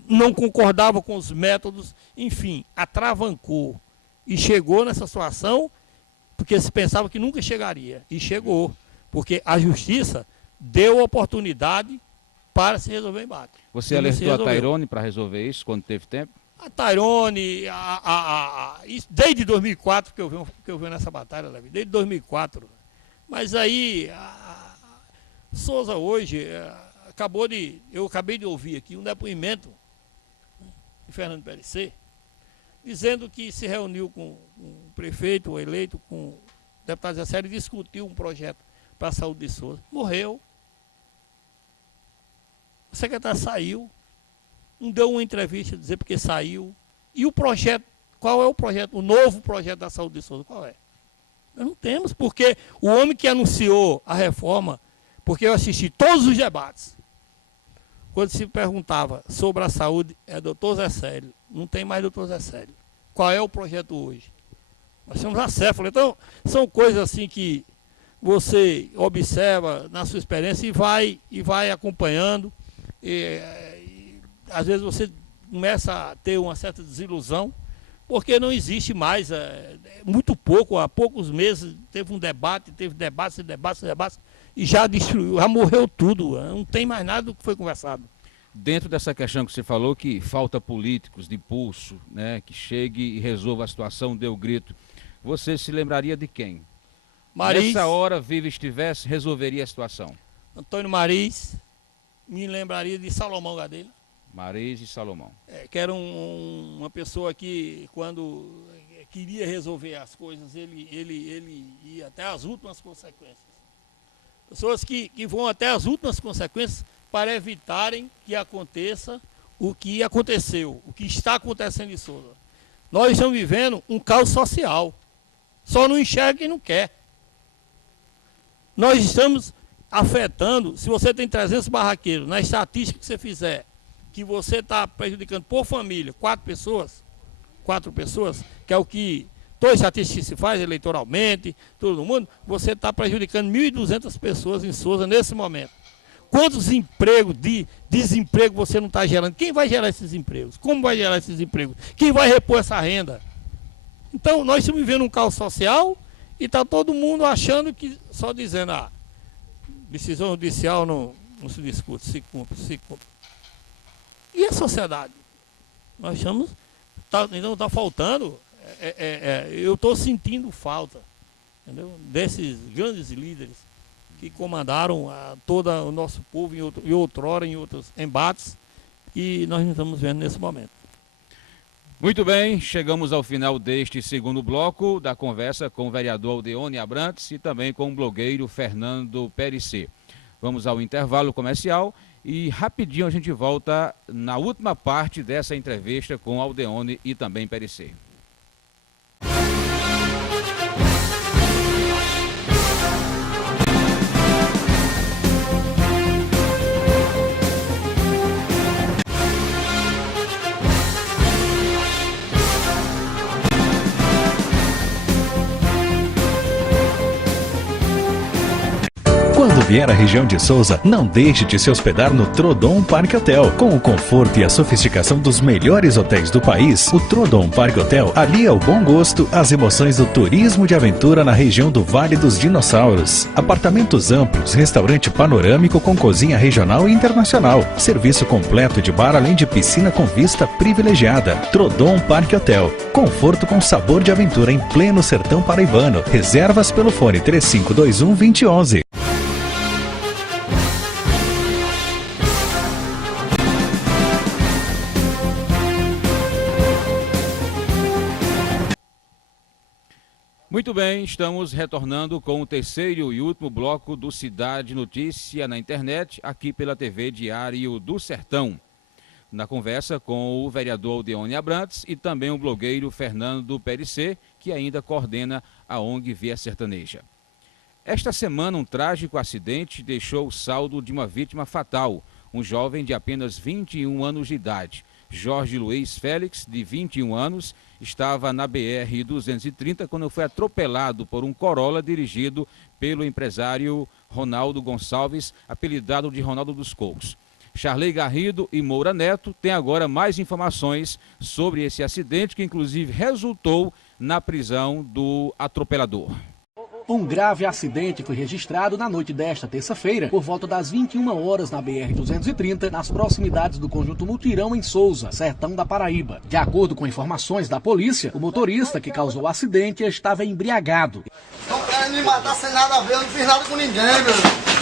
não concordavam com os métodos, enfim, atravancou. E chegou nessa situação, porque se pensava que nunca chegaria, e chegou, porque a justiça deu oportunidade para se resolver o embate. Você alertou a Tairone para resolver isso quando teve tempo? A Tairone, desde 2004 que eu venho nessa batalha, Levi, desde 2004. Mas aí, Souza hoje, eu acabei de ouvir aqui um depoimento de Fernando Perecê, dizendo que se reuniu com o prefeito, o eleito, com o deputado Zé Sério, e discutiu um projeto para a saúde de Souza. Morreu. O secretário saiu, não deu uma entrevista dizer porque saiu. E o projeto, qual é o projeto, o novo projeto da saúde de Souza, qual é? Nós não temos, porque o homem que anunciou a reforma, porque eu assisti todos os debates, quando se perguntava sobre a saúde, é doutor Zé Célio. Não tem mais doutor Zé Célio. Qual é o projeto hoje? Nós temos acéfalo. Então, são coisas assim que você observa na sua experiência e vai acompanhando. Às vezes você começa a ter uma certa desilusão, porque não existe mais, muito pouco, há poucos meses teve um debate, teve debates, e já destruiu, já morreu tudo, não tem mais nada do que foi conversado. Dentro dessa questão que você falou, que falta políticos de pulso, né, que chegue e resolva a situação, dê o grito, você se lembraria de quem? Mariz, nessa hora, vivo estivesse, resolveria a situação? Antônio Mariz, me lembraria de Salomão Gadelha. Mariz e Salomão. Que era uma pessoa que, quando queria resolver as coisas, ele ia até as últimas consequências. Pessoas que vão até as últimas consequências para evitarem que aconteça o que aconteceu, o que está acontecendo em Souza. Nós estamos vivendo um caos social. Só não enxerga quem não quer. Nós estamos afetando, se você tem 300 barraqueiros, na estatística que você fizer, que você está prejudicando por família 4 pessoas, que é o que toda estatística se faz eleitoralmente, todo mundo, você está prejudicando 1.200 pessoas em Souza nesse momento. Quantos empregos, desemprego você não está gerando? Quem vai gerar esses empregos? Como vai gerar esses empregos? Quem vai repor essa renda? Então, nós estamos vivendo um caos social e está todo mundo achando que, só dizendo, decisão judicial não se discute, se cumpre. E a sociedade? Nós estamos, então está faltando, eu estou sentindo falta, entendeu? Desses grandes líderes que comandaram todo o nosso povo em outrora, em outros embates, e nós não estamos vendo nesse momento. Muito bem, chegamos ao final deste segundo bloco da conversa com o vereador Aldeone Abrantes e também com o blogueiro Fernando Perecê. Vamos ao intervalo comercial e rapidinho a gente volta na última parte dessa entrevista com Aldeone e também Perecê. Quando vier à região de Souza, não deixe de se hospedar no Trodon Parque Hotel. Com o conforto e a sofisticação dos melhores hotéis do país, o Trodon Parque Hotel alia o bom gosto às emoções do turismo de aventura na região do Vale dos Dinossauros. Apartamentos amplos, restaurante panorâmico com cozinha regional e internacional, serviço completo de bar além de piscina com vista privilegiada. Trodon Parque Hotel, conforto com sabor de aventura em pleno sertão paraibano. Reservas pelo fone 3521-2011. Muito bem, estamos retornando com o terceiro e último bloco do Cidade Notícia na internet, aqui pela TV Diário do Sertão. Na conversa com o vereador Aldeone Abrantes e também o blogueiro Fernando Perissé, que ainda coordena a ONG Via Sertaneja. Esta semana, um trágico acidente deixou o saldo de uma vítima fatal, um jovem de apenas 21 anos de idade. Jorge Luiz Félix, de 21 anos, estava na BR-230 quando foi atropelado por um Corolla dirigido pelo empresário Ronaldo Gonçalves, apelidado de Ronaldo dos Cocos. Charley Garrido e Moura Neto têm agora mais informações sobre esse acidente, que inclusive resultou na prisão do atropelador. Um grave acidente foi registrado na noite desta terça-feira, por volta das 21 horas na BR-230, nas proximidades do conjunto Mutirão, em Souza, sertão da Paraíba. De acordo com informações da polícia, o motorista que causou o acidente estava embriagado. Não querem me matar sem nada a ver, eu não fiz nada com ninguém, meu.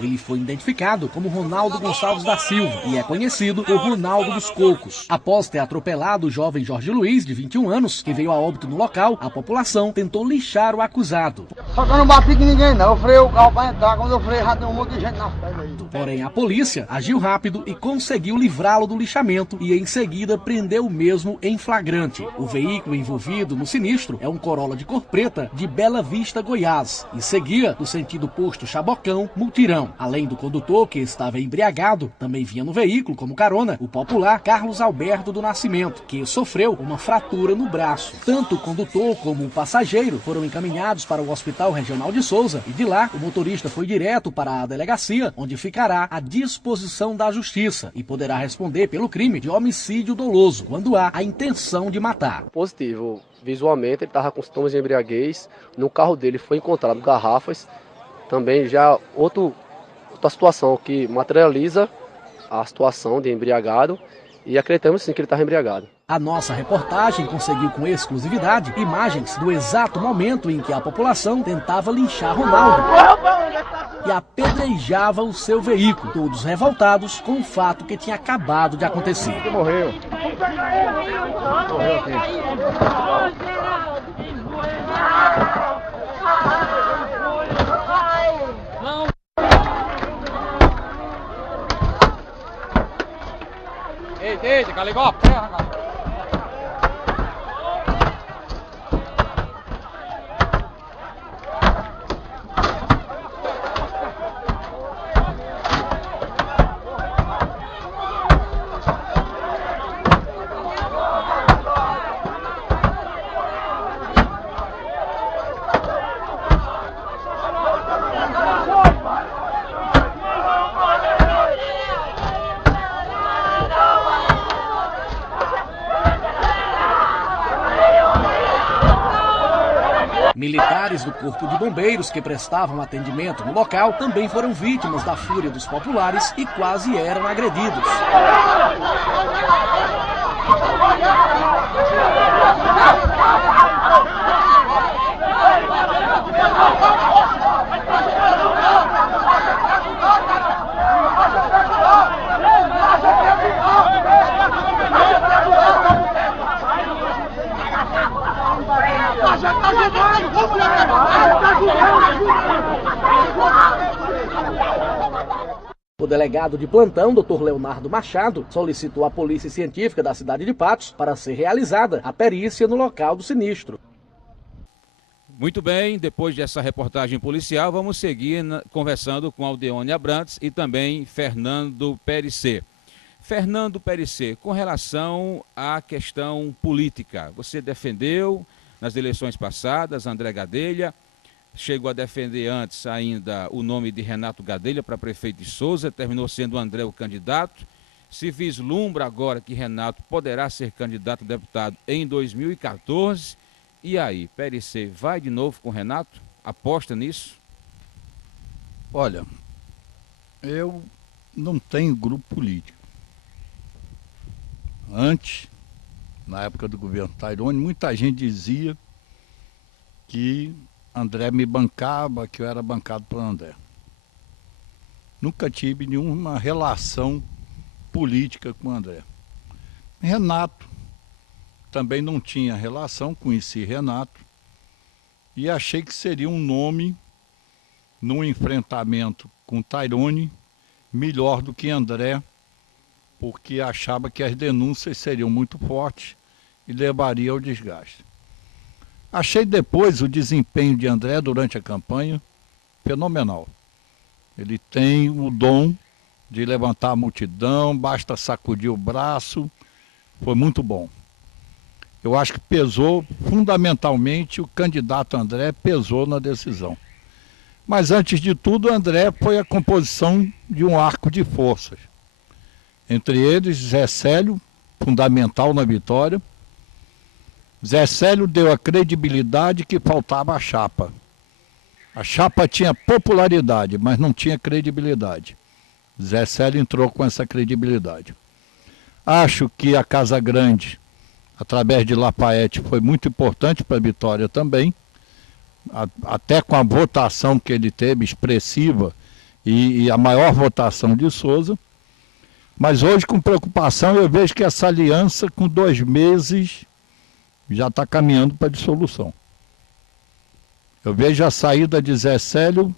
Ele foi identificado como Ronaldo Gonçalves da Silva e é conhecido por Ronaldo dos Cocos. Após ter atropelado o jovem Jorge Luiz, de 21 anos, que veio a óbito no local, a população tentou lixar o acusado. Só que eu não bati com ninguém não, eu freiei o carro para entrar, quando eu freiei já tem um monte de gente na frente aí. Porém, a polícia agiu rápido e conseguiu livrá-lo do lixamento e em seguida prendeu o mesmo em flagrante. O veículo envolvido no sinistro é um Corolla de cor preta de Bela Vista, Goiás, e seguia no sentido posto Chabocão, Mutirão. Além do condutor, que estava embriagado, também vinha no veículo como carona o popular Carlos Alberto do Nascimento, que sofreu uma fratura no braço. Tanto o condutor como o passageiro foram encaminhados para o Hospital Regional de Souza e de lá o motorista foi direto para a delegacia, onde ficará à disposição da justiça e poderá responder pelo crime de homicídio doloso, quando há a intenção de matar. Positivo. Visualmente ele estava com sintomas de embriaguez, no carro dele foi encontrado garrafas, também já outra situação que materializa a situação de embriagado e acreditamos sim que ele estava embriagado. A nossa reportagem conseguiu com exclusividade imagens do exato momento em que a população tentava linchar Ronaldo e apedrejava o seu veículo, todos revoltados com o fato que tinha acabado de acontecer. Ele morreu. Morreu aqui. Eita, caligó, terra, cara. Militares do Corpo de Bombeiros que prestavam atendimento no local também foram vítimas da fúria dos populares e quase eram agredidos. O delegado de plantão, Dr. Leonardo Machado, solicitou à Polícia Científica da cidade de Patos para ser realizada a perícia no local do sinistro. Muito bem, depois dessa reportagem policial, vamos seguir conversando com Aldeone Abrantes e também Fernando Perissé. Fernando Perissé, com relação à questão política, você defendeu nas eleições passadas André Gadelha, chegou a defender antes ainda o nome de Renato Gadelha para prefeito de Souza, terminou sendo André o candidato. Se vislumbra agora que Renato poderá ser candidato a deputado em 2014. E aí, Perissé vai de novo com Renato? Aposta nisso? Olha, eu não tenho grupo político. Antes, na época do governo Tairone, muita gente dizia que André me bancava, que eu era bancado por André. Nunca tive nenhuma relação política com André. Renato também não tinha relação, conheci Renato. e achei que seria um nome num enfrentamento com Tairone melhor do que André, porque achava que as denúncias seriam muito fortes e levaria ao desgaste. Achei depois o desempenho de André durante a campanha fenomenal. Ele tem o dom de levantar a multidão, basta sacudir o braço, foi muito bom. Eu acho que pesou, fundamentalmente, o candidato André pesou na decisão. Mas, antes de tudo, André foi a composição de um arco de forças. Entre eles, Zé Célio, fundamental na vitória. Zé Célio deu a credibilidade que faltava à chapa. A chapa tinha popularidade, mas não tinha credibilidade. Zé Célio entrou com essa credibilidade. Acho que a Casa Grande, através de Lafayette, foi muito importante para a vitória também, até com a votação que ele teve, expressiva, e a maior votação de Souza. Mas hoje, com preocupação, eu vejo que essa aliança, com 2 meses, já está caminhando para a dissolução. Eu vejo a saída de Zé Célio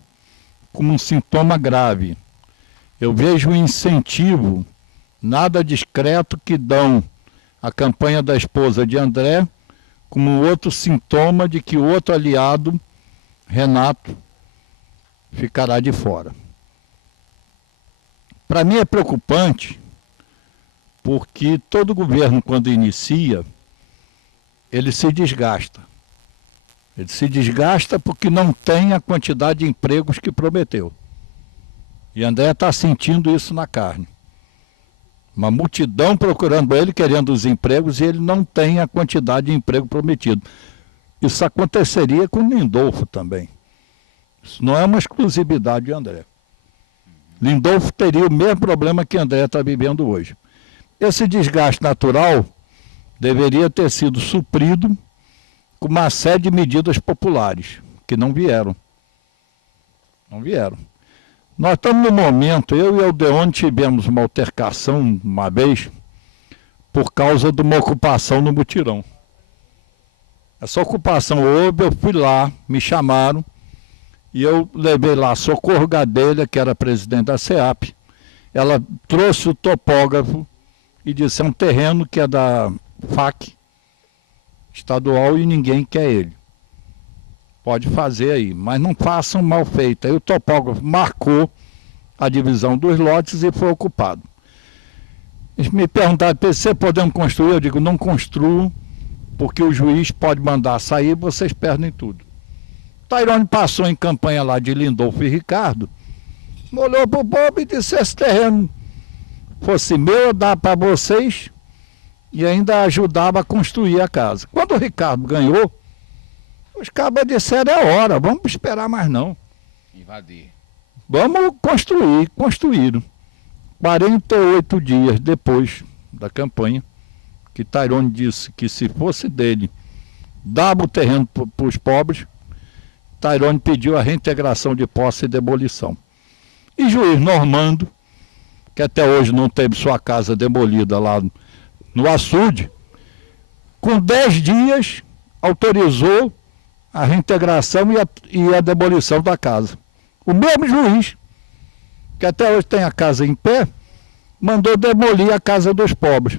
como um sintoma grave. Eu vejo o incentivo, nada discreto, que dão à campanha da esposa de André, como outro sintoma de que o outro aliado, Renato, ficará de fora. Para mim é preocupante, porque todo governo, quando inicia, ele se desgasta. Ele se desgasta porque não tem a quantidade de empregos que prometeu. E André está sentindo isso na carne. Uma multidão procurando ele, querendo os empregos, e ele não tem a quantidade de emprego prometido. Isso aconteceria com Lindolfo também. Isso não é uma exclusividade de André. Lindolfo teria o mesmo problema que André está vivendo hoje. Esse desgaste natural deveria ter sido suprido com uma série de medidas populares, que não vieram. Não vieram. Nós estamos no momento, eu e Aldeone tivemos uma altercação uma vez, por causa de uma ocupação no mutirão. Essa ocupação houve, eu fui lá, me chamaram, e eu levei lá a Socorro Gadelha, que era presidente da SEAP. Ela trouxe o topógrafo e disse: é um terreno que é da FAC estadual e ninguém quer ele. Pode fazer aí, mas não façam mal feito. Aí o topógrafo marcou a divisão dos lotes e foi ocupado. Eles me perguntaram: PC, podemos construir? Eu digo: não construam, porque o juiz pode mandar sair e vocês perdem tudo. Tairone passou em campanha lá de Lindolfo e Ricardo, olhou para o povo e disse: esse terreno fosse meu, eu dava para vocês e ainda ajudava a construir a casa. Quando o Ricardo ganhou, os cabas disseram: é hora, vamos esperar mais não. Invadir. Vamos construir. Construíram. 48 dias depois da campanha, que Tairone disse que se fosse dele, dava o terreno para os pobres, Tairone pediu a reintegração de posse e demolição. E juiz Normando, que até hoje não teve sua casa demolida lá no açude, com 10 dias autorizou a reintegração e a demolição da casa. O mesmo juiz, que até hoje tem a casa em pé, mandou demolir a casa dos pobres.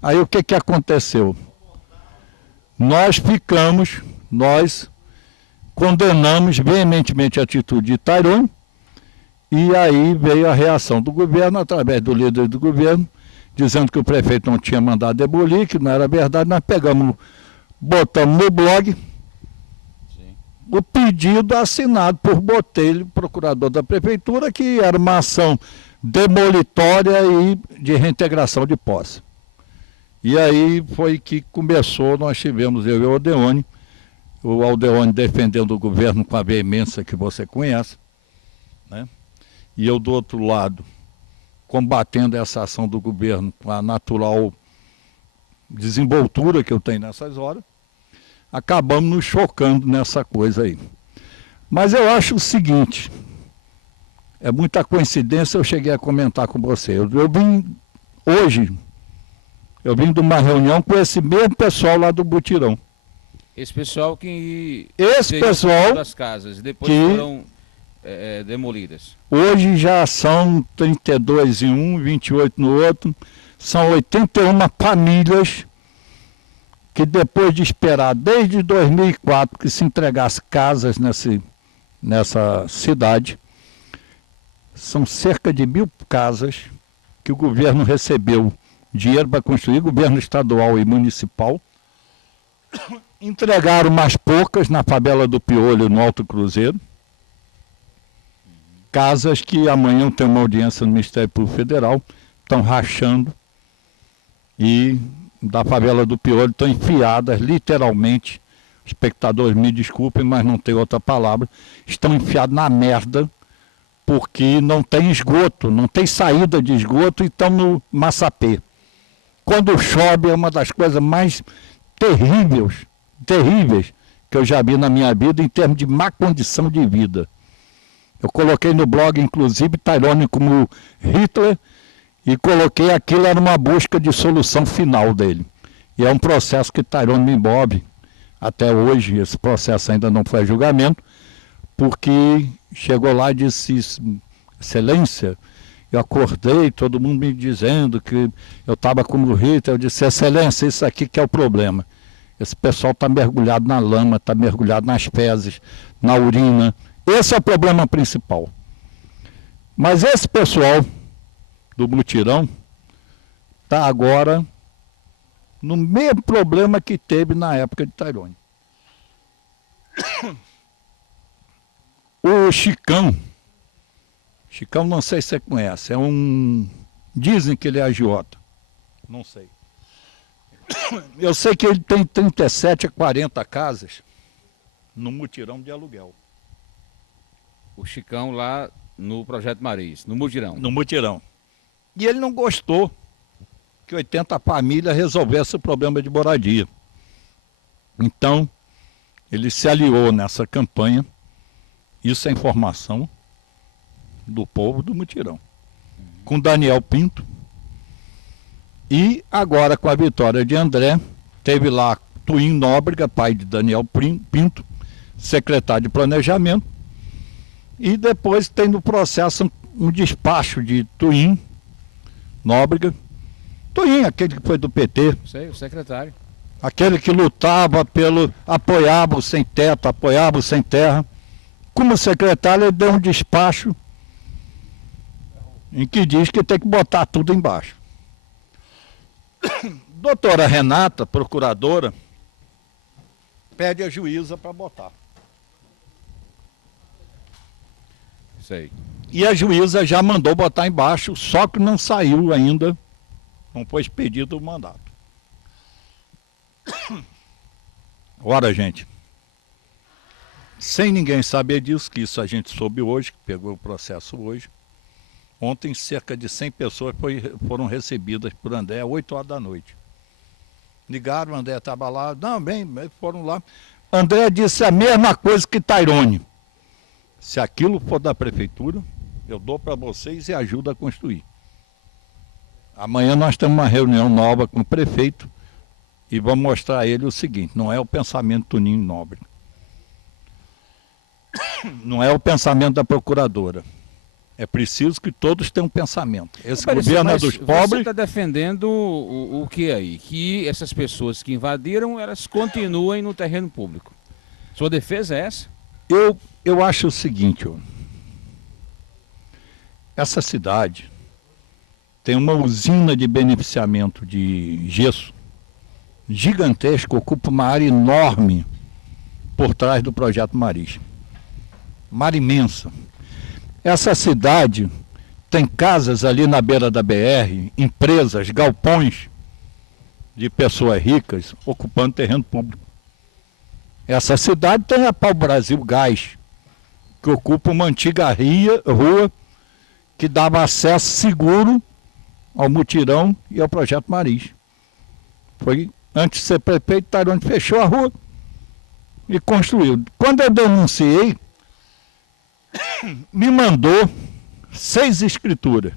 Aí o que aconteceu? Nós condenamos veementemente a atitude de Tairone, e aí veio a reação do governo, através do líder do governo, dizendo que o prefeito não tinha mandado demolir, que não era verdade. Nós pegamos, botamos no blog o pedido assinado por Botelho, procurador da prefeitura, que era uma ação demolitória e de reintegração de posse. E aí foi que começou, nós tivemos, eu e o Aldeone defendendo o governo com a veemência que você conhece, né? E eu do outro lado, combatendo essa ação do governo com a natural desenvoltura que eu tenho nessas horas. Acabamos nos chocando nessa coisa aí. Mas eu acho o seguinte, é muita coincidência, eu cheguei a comentar com você. Eu vim de uma reunião com esse mesmo pessoal lá do Mutirão. Esse pessoal que... Esse pessoal das casas, depois que foram demolidas. Hoje já são 32 em um, 28 no outro. São 81 famílias que depois de esperar desde 2004 que se entregasse casas nessa cidade, são cerca de 1.000 casas que o governo recebeu dinheiro para construir, governo estadual e municipal. Entregaram mais poucas na favela do Piolho, no Alto Cruzeiro. Casas que amanhã tem uma audiência no Ministério Público Federal, estão rachando e da favela do Piolho estão enfiadas, literalmente, espectadores me desculpem, mas não tem outra palavra, estão enfiados na merda, porque não tem esgoto, não tem saída de esgoto e estão no Massapê. Quando chove é uma das coisas mais terríveis que eu já vi na minha vida em termos de má condição de vida. Eu coloquei no blog, inclusive, Tairone como Hitler, e coloquei aquilo, era uma busca de solução final dele. E é um processo que Tairone me move até hoje, esse processo ainda não foi a julgamento, porque chegou lá e disse, Excelência, eu acordei, todo mundo me dizendo que eu estava como Hitler, eu disse, Excelência, isso aqui que é o problema. Esse pessoal está mergulhado na lama, está mergulhado nas fezes, na urina. Esse é o problema principal. Mas esse pessoal do mutirão está agora no mesmo problema que teve na época de Tairone. O Chicão não sei se você conhece, dizem que ele é agiota, não sei. Eu sei que ele tem 37 a 40 casas no mutirão de aluguel. O Chicão lá no Projeto Maris, no mutirão. No mutirão. E ele não gostou que 80 famílias resolvessem o problema de moradia. Então, ele se aliou nessa campanha. Isso é informação do povo do mutirão. Com Daniel Pinto. E agora, com a vitória de André, teve lá Tuim Nóbrega, pai de Daniel Pinto, secretário de Planejamento. E depois tem no processo um despacho de Tuim Nóbrega. Tuim, aquele que foi do PT. Sei, o secretário. Aquele que lutava apoiava o sem teto, apoiava o sem terra. Como secretário, ele deu um despacho em que diz que tem que botar tudo embaixo. Doutora Renata, procuradora, pede a juíza para botar. Sei. E a juíza já mandou botar embaixo, só que não saiu ainda, não foi expedido o mandato. Ora, gente, sem ninguém saber disso, que isso a gente soube hoje, que pegou o processo hoje, ontem cerca de 100 pessoas foram recebidas por André às 8 horas da noite. Ligaram, André estava lá, não, bem, foram lá. André disse a mesma coisa que Tairone. Se aquilo for da prefeitura, eu dou para vocês e ajudo a construir. Amanhã nós temos uma reunião nova com o prefeito e vamos mostrar a ele o seguinte, não é o pensamento do Tuim Nóbrega. Não é o pensamento da procuradora. É preciso que todos tenham um pensamento. Esse governo é dos pobres. Você está defendendo o que aí? Que essas pessoas que invadiram, elas continuem no terreno público. Sua defesa é essa? Eu acho o seguinte, essa cidade tem uma usina de beneficiamento de gesso gigantesca, ocupa uma área enorme por trás do Projeto Maris. Uma área imensa. Essa cidade tem casas ali na beira da BR, empresas, galpões de pessoas ricas ocupando terreno público. Essa cidade tem a Pau Brasil Gás, que ocupa uma antiga rua que dava acesso seguro ao mutirão e ao Projeto Maris. Foi, antes de ser prefeito, Tairone fechou a rua e construiu. Quando eu denunciei, me mandou 6 escrituras.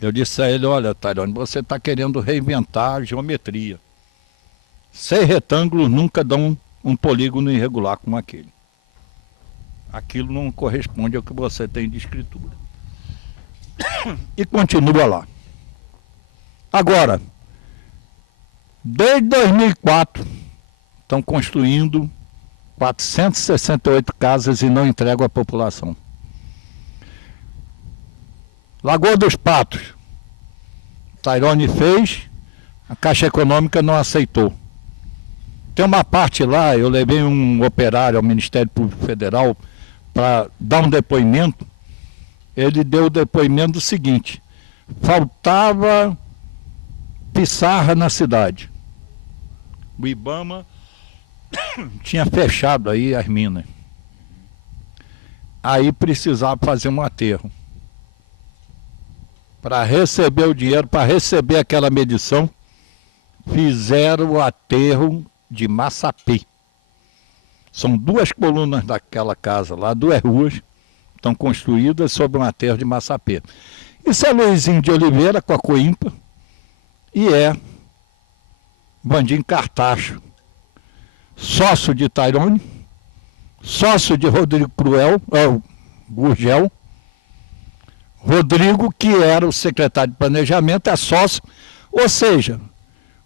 Eu disse a ele, olha, Tairone, você está querendo reinventar a geometria. 6 retângulos nunca dão um polígono irregular como aquele. Aquilo não corresponde ao que você tem de escritura. E continua lá. Agora, desde 2004, estão construindo 468 casas e não entregam à população. Lagoa dos Patos, Tairone fez, a Caixa Econômica não aceitou. Tem uma parte lá, eu levei um operário ao Ministério Público Federal para dar um depoimento. Ele deu o depoimento do seguinte: faltava pissarra na cidade. O IBAMA tinha fechado aí as minas. Aí precisava fazer um aterro. Para receber o dinheiro, para receber aquela medição, fizeram o aterro de Massapê. São 2 colunas daquela casa lá, 2 ruas, estão construídas sobre um aterro de Massapê. Isso é Luizinho de Oliveira com a Coimpa e é Bandim Cartacho, sócio de Tairone, sócio de Rodrigo Gurgel. Rodrigo, que era o secretário de Planejamento, é sócio, ou seja,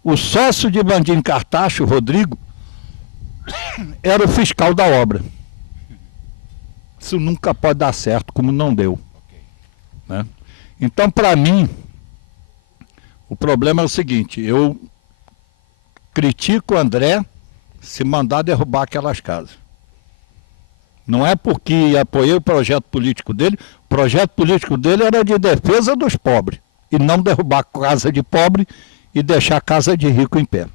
o sócio de Bandim Cartacho, Rodrigo, era o fiscal da obra. Isso nunca pode dar certo, como não deu. Né? Então, para mim, o problema é o seguinte: eu critico o André se mandar derrubar aquelas casas. Não é porque apoiei o projeto político dele. O projeto político dele era de defesa dos pobres e não derrubar casa de pobre e deixar casa de rico em pé.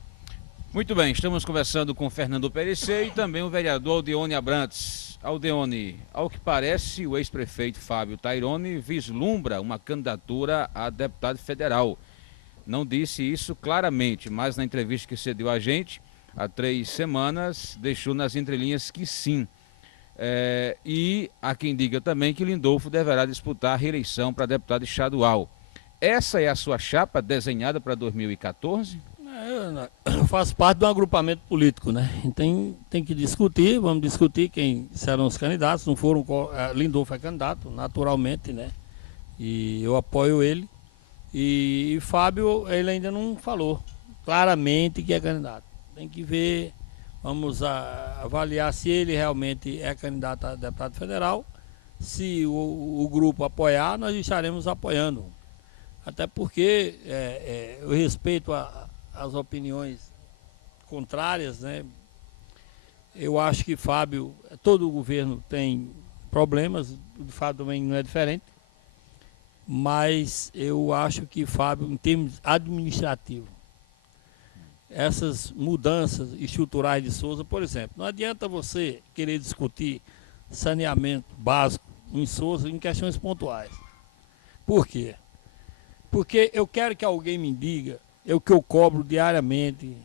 Muito bem, estamos conversando com Fernando Perecê e também o vereador Aldeone Abrantes. Aldeone, ao que parece, o ex-prefeito Fábio Tairone vislumbra uma candidatura a deputado federal. Não disse isso claramente, mas na entrevista que cedeu a gente, há 3 semanas, deixou nas entrelinhas que sim. E há quem diga também que Lindolfo deverá disputar a reeleição para deputado estadual. Essa é a sua chapa desenhada para 2014? Eu faço parte de um agrupamento político, né? Então tem que discutir, vamos discutir quem serão os candidatos. Não foram, Lindolfo é candidato, naturalmente, né? E eu apoio ele. E Fábio, ele ainda não falou claramente que é candidato. Tem que ver. Vamos avaliar se ele realmente é candidato a deputado federal. Se o grupo apoiar, nós estaremos apoiando. Até porque eu respeito as opiniões contrárias, né? Eu acho que Fábio, todo o governo tem problemas, o de Fábio também não é diferente. Mas eu acho que Fábio, em termos administrativos, essas mudanças estruturais de Souza, por exemplo, não adianta você querer discutir saneamento básico em Souza em questões pontuais. Por quê? Porque eu quero que alguém me diga, o que eu cobro diariamente,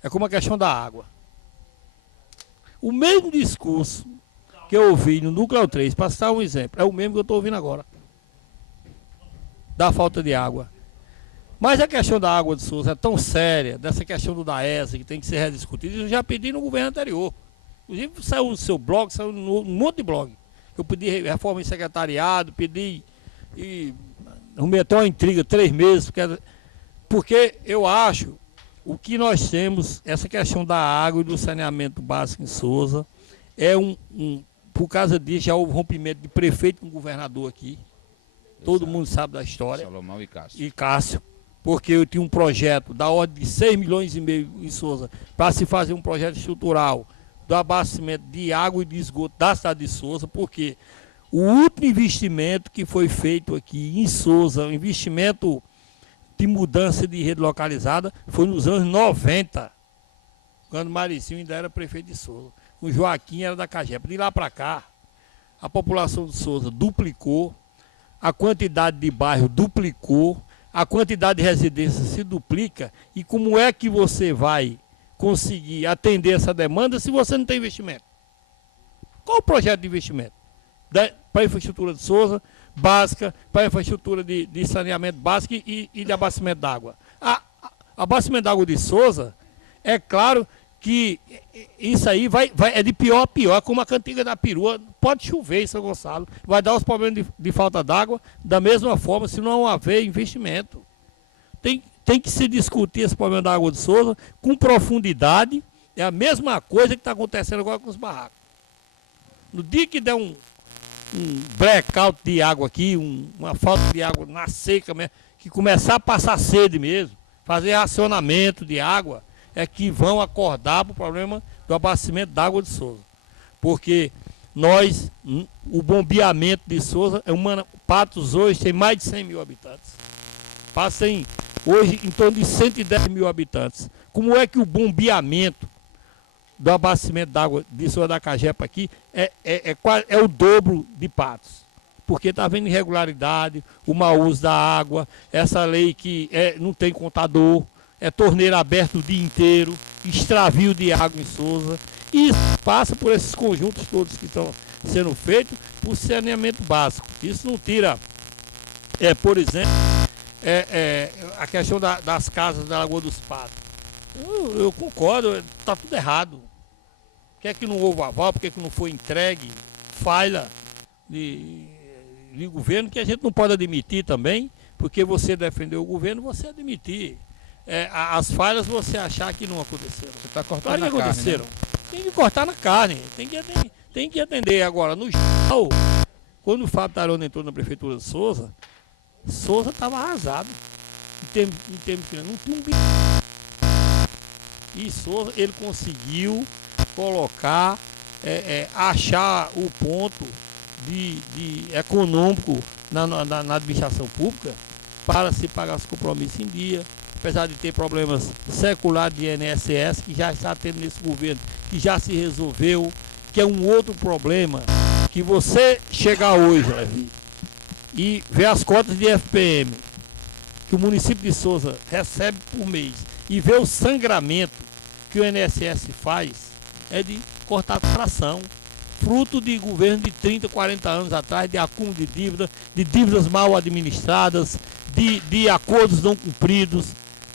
é como a questão da água. O mesmo discurso que eu ouvi no Núcleo 3, para citar um exemplo, é o mesmo que eu estou ouvindo agora, da falta de água. Mas a questão da água de Souza é tão séria, dessa questão do DAESA, que tem que ser rediscutida, eu já pedi no governo anterior. Inclusive saiu no seu blog, saiu um monte de blog. Eu pedi reforma em secretariado, pedi e arrumei até uma intriga, 3 meses, porque eu acho o que nós temos, essa questão da água e do saneamento básico em Souza, por causa disso já houve rompimento de prefeito com governador aqui. Todo mundo sabe da história. Salomão e Cássio. E Cássio, porque eu tinha um projeto da ordem de 6,5 milhões em Souza, para se fazer um projeto estrutural do abastecimento de água e de esgoto da cidade de Souza, porque o último investimento que foi feito aqui em Souza, o investimento de mudança de rede localizada, foi nos anos 90, quando Maricinho ainda era prefeito de Souza. O Joaquim era da Cagepa. De lá para cá, a população de Souza duplicou, a quantidade de bairro duplicou, a quantidade de residências se duplica. E como é que você vai conseguir atender essa demanda se você não tem investimento? Qual o projeto de investimento? Para a infraestrutura de Souza, básica, para a infraestrutura de saneamento básico e de abastecimento d'água. Abastecimento d'água de Souza É claro que isso aí é de pior a pior, como a cantiga da perua. Pode chover em São Gonçalo, vai dar os problemas de falta d'água, da mesma forma, se não haver investimento. Tem que se discutir esse problema da Água de Souza com profundidade. É a mesma coisa que está acontecendo agora com os barracos. No dia que der um blackout de água aqui, uma falta de água na seca mesmo, que começar a passar sede mesmo, fazer racionamento de água, é que vão acordar para o problema do abastecimento da Água de Souza. Porque o bombeamento de Souza, Patos hoje tem mais de 100 mil habitantes. Passem hoje em torno de 110 mil habitantes. Como é que o bombeamento do abastecimento da água de Souza da Cajepa aqui é o dobro de Patos? Porque está havendo irregularidade, o mau uso da água, essa lei que não tem contador, é torneira aberta o dia inteiro, extravio de água em Souza. E isso passa por esses conjuntos todos que estão sendo feitos por saneamento básico. Isso não tira, por exemplo, a questão das casas da Lagoa dos Patos. Eu concordo, está tudo errado. Por que é que não houve aval, por que é que não foi entregue? Falha de governo que a gente não pode admitir também, porque você defendeu o governo, você admitir. As falhas você achar que não aconteceram. Você está cortando claro que na aconteceram. Carne, né? Tem que cortar na carne, tem que atender. Agora, no geral, quando o Fábio Tarone entrou na prefeitura de Souza estava arrasado. Em termos de não tinha um bicho. E Souza, ele conseguiu colocar, achar o ponto de econômico na administração pública para se pagar os compromissos em dia, apesar de ter problemas seculares de INSS, que já está tendo nesse governo, que já se resolveu, que é um outro problema, que você chegar hoje, Levi, e ver as cotas de FPM que o município de Souza recebe por mês e ver o sangramento que o INSS faz, é de cortar a fração, fruto de governo de 30, 40 anos atrás, de acúmulo de dívidas mal administradas, de acordos não cumpridos,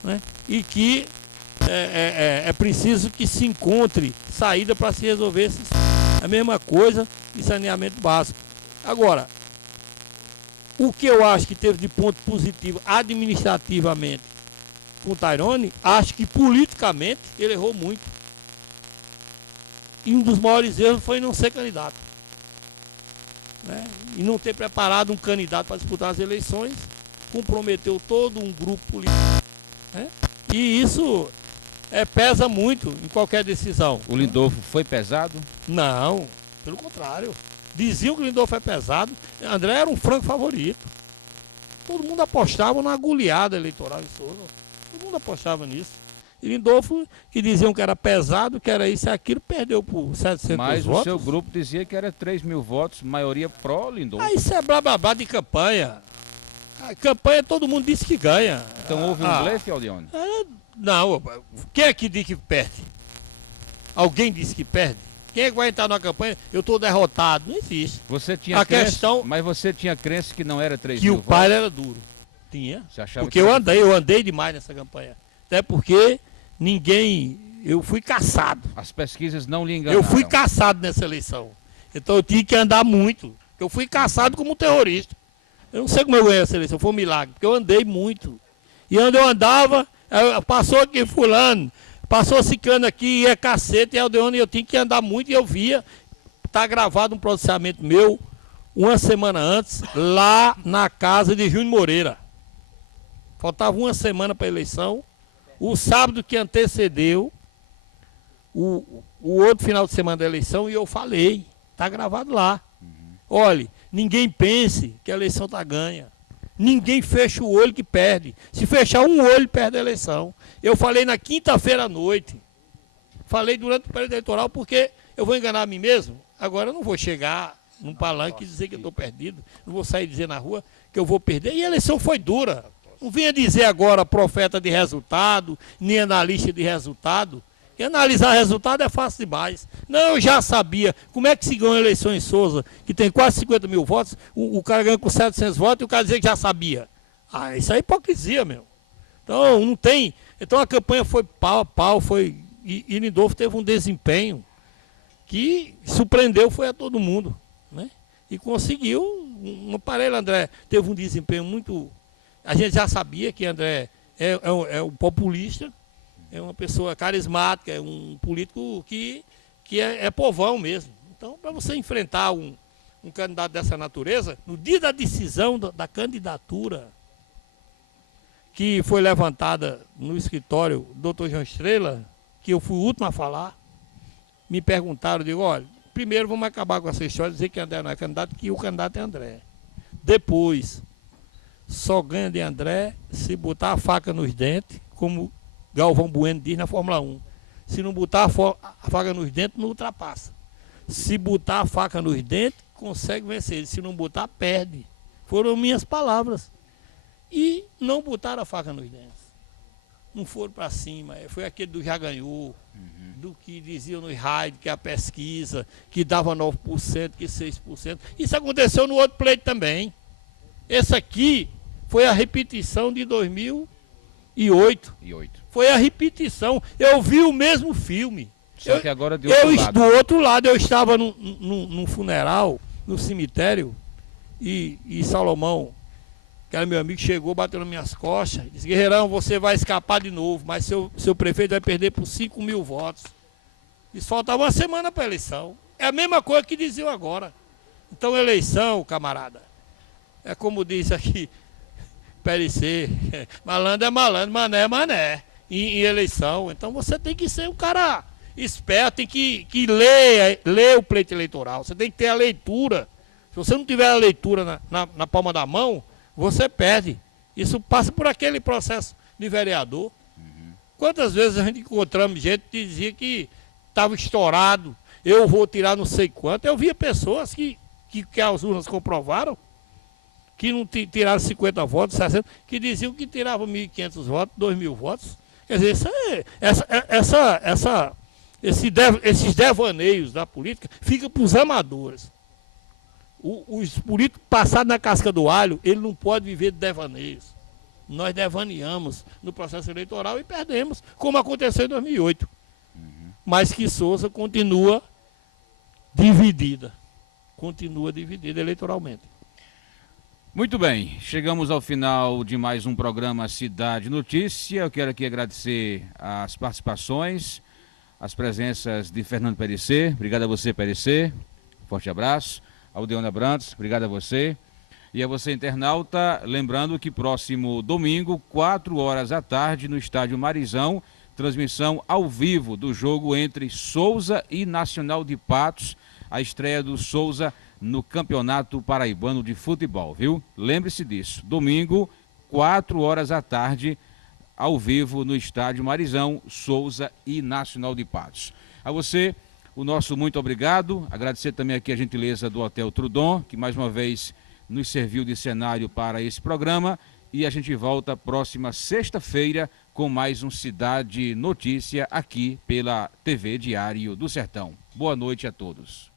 né? E que é preciso que se encontre saída para se resolver esses. A mesma coisa de saneamento básico. Agora, o que eu acho que teve de ponto positivo administrativamente com o Tairone, acho que politicamente ele errou muito. E um dos maiores erros foi não ser candidato, né? E não ter preparado um candidato para disputar as eleições, comprometeu todo um grupo político, né? E isso pesa muito em qualquer decisão. O Lindolfo foi pesado? Não, pelo contrário. Diziam que o Lindolfo é pesado. André era um franco favorito. Todo mundo apostava na goleada eleitoral em Souza. Todo mundo apostava nisso. E Lindolfo, que diziam que era pesado, que era isso e aquilo, perdeu por 700 Mas votos. Mas o seu grupo dizia que era 3 mil votos, maioria pró-Lindolfo. Isso é blá blá blá de campanha. A campanha todo mundo disse que ganha. Então houve um blefe, Aldeone? Não, quem é que diz que perde? Alguém disse que perde? Quem é que vai entrar na campanha? Eu estou derrotado. Não existe. Você tinha crença, mas você tinha crença que não era 3 mil votos? Que o pai era duro. Tinha. Você achava porque eu andei demais nessa campanha. Até porque eu fui caçado. As pesquisas não lhe enganaram. Eu fui caçado nessa eleição. Então eu tinha que andar muito. Eu fui caçado como terrorista. Eu não sei como eu ganhei essa eleição, foi um milagre, porque eu andei muito. E onde eu andava, passou aqui fulano, passou ciclano aqui, ia cacete, e eu tinha que andar muito e eu via. Está gravado um pronunciamento meu, uma semana antes, lá na casa de Júnior Moreira. Faltava uma semana para a eleição. O sábado que antecedeu, o outro final de semana da eleição, e eu falei, está gravado lá. Olhe, ninguém pense que a eleição está ganha. Ninguém fecha o olho que perde. Se fechar um olho, perde a eleição. Eu falei na quinta-feira à noite. Falei durante o período eleitoral porque eu vou enganar a mim mesmo. Agora eu não vou chegar num palanque e dizer que eu estou perdido. Não vou sair dizer na rua que eu vou perder. E a eleição foi dura. Não venha dizer agora profeta de resultado, nem analista de resultado. E analisar resultado é fácil demais. Não, eu já sabia. Como é que se ganha a eleição em Souza, que tem quase 50 mil votos, o cara ganha com 700 votos e o cara dizer que já sabia. Isso é hipocrisia, meu. Então, não tem Então a campanha foi pau a pau, e Lindolfo teve um desempenho que surpreendeu, foi a todo mundo, né? E conseguiu um aparelho. André teve um desempenho muito... A gente já sabia que André é um populista, é uma pessoa carismática, é um político que é povão mesmo. Então, para você enfrentar um candidato dessa natureza, no dia da decisão da candidatura que foi levantada no escritório do Dr. João Estrela, que eu fui o último a falar, me perguntaram, digo, olha, primeiro vamos acabar com essa história, dizer que André não é candidato, que o candidato é André. Depois, só ganha de André se botar a faca nos dentes, como Galvão Bueno diz na Fórmula 1. Se não botar a faca nos dentes, não ultrapassa. Se botar a faca nos dentes, consegue vencer. Se não botar, perde. Foram minhas palavras. E não botaram a faca nos dentes. Não foram para cima. Foi aquele do já ganhou, do que diziam no rádio, que a pesquisa, que dava 9%, que 6%. Isso aconteceu no outro pleito também. Esse aqui foi a repetição de 2008. Foi a repetição. Eu vi o mesmo filme. Só que agora de outro lado. Do outro lado, eu estava num funeral, no cemitério, e Salomão, que era meu amigo, chegou, bateu nas minhas costas, disse, Guerreirão, você vai escapar de novo, mas seu prefeito vai perder por 5 mil votos. Isso faltava uma semana para a eleição. É a mesma coisa que diziam agora. Então, eleição, camarada, é como disse aqui, PLC, malandro é malandro, mané é mané, em eleição. Então, você tem que ser um cara esperto, tem que ler o pleito eleitoral, você tem que ter a leitura. Se você não tiver a leitura na palma da mão, você perde. Isso passa por aquele processo de vereador. Quantas vezes a gente encontramos gente que dizia que estava estourado, eu vou tirar não sei quanto. Eu via pessoas que as urnas comprovaram, que não tiraram 50 votos, 60, que diziam que tiravam 1.500 votos, 2.000 votos. Quer dizer, esses devaneios da política ficam para os amadores. Os políticos passados na casca do alho, ele não pode viver de devaneios. Nós devaneamos no processo eleitoral e perdemos, como aconteceu em 2008. Mas que Souza continua dividida eleitoralmente. Muito bem, chegamos ao final de mais um programa Cidade Notícia. Eu quero aqui agradecer as participações, as presenças de Fernando Perecer. Obrigado a você, Perecer. Forte abraço. Aldeone Abrantes, obrigado a você. E a você, internauta, lembrando que próximo domingo, 4 horas da tarde, no estádio Marizão, transmissão ao vivo do jogo entre Souza e Nacional de Patos, a estreia do Souza no Campeonato Paraibano de Futebol, viu? Lembre-se disso, domingo, 4 horas da tarde, ao vivo no estádio Marizão, Souza e Nacional de Patos. A você, o nosso muito obrigado, agradecer também aqui a gentileza do Hotel Trudon, que mais uma vez nos serviu de cenário para esse programa, e a gente volta próxima sexta-feira com mais um Cidade Notícia aqui pela TV Diário do Sertão. Boa noite a todos.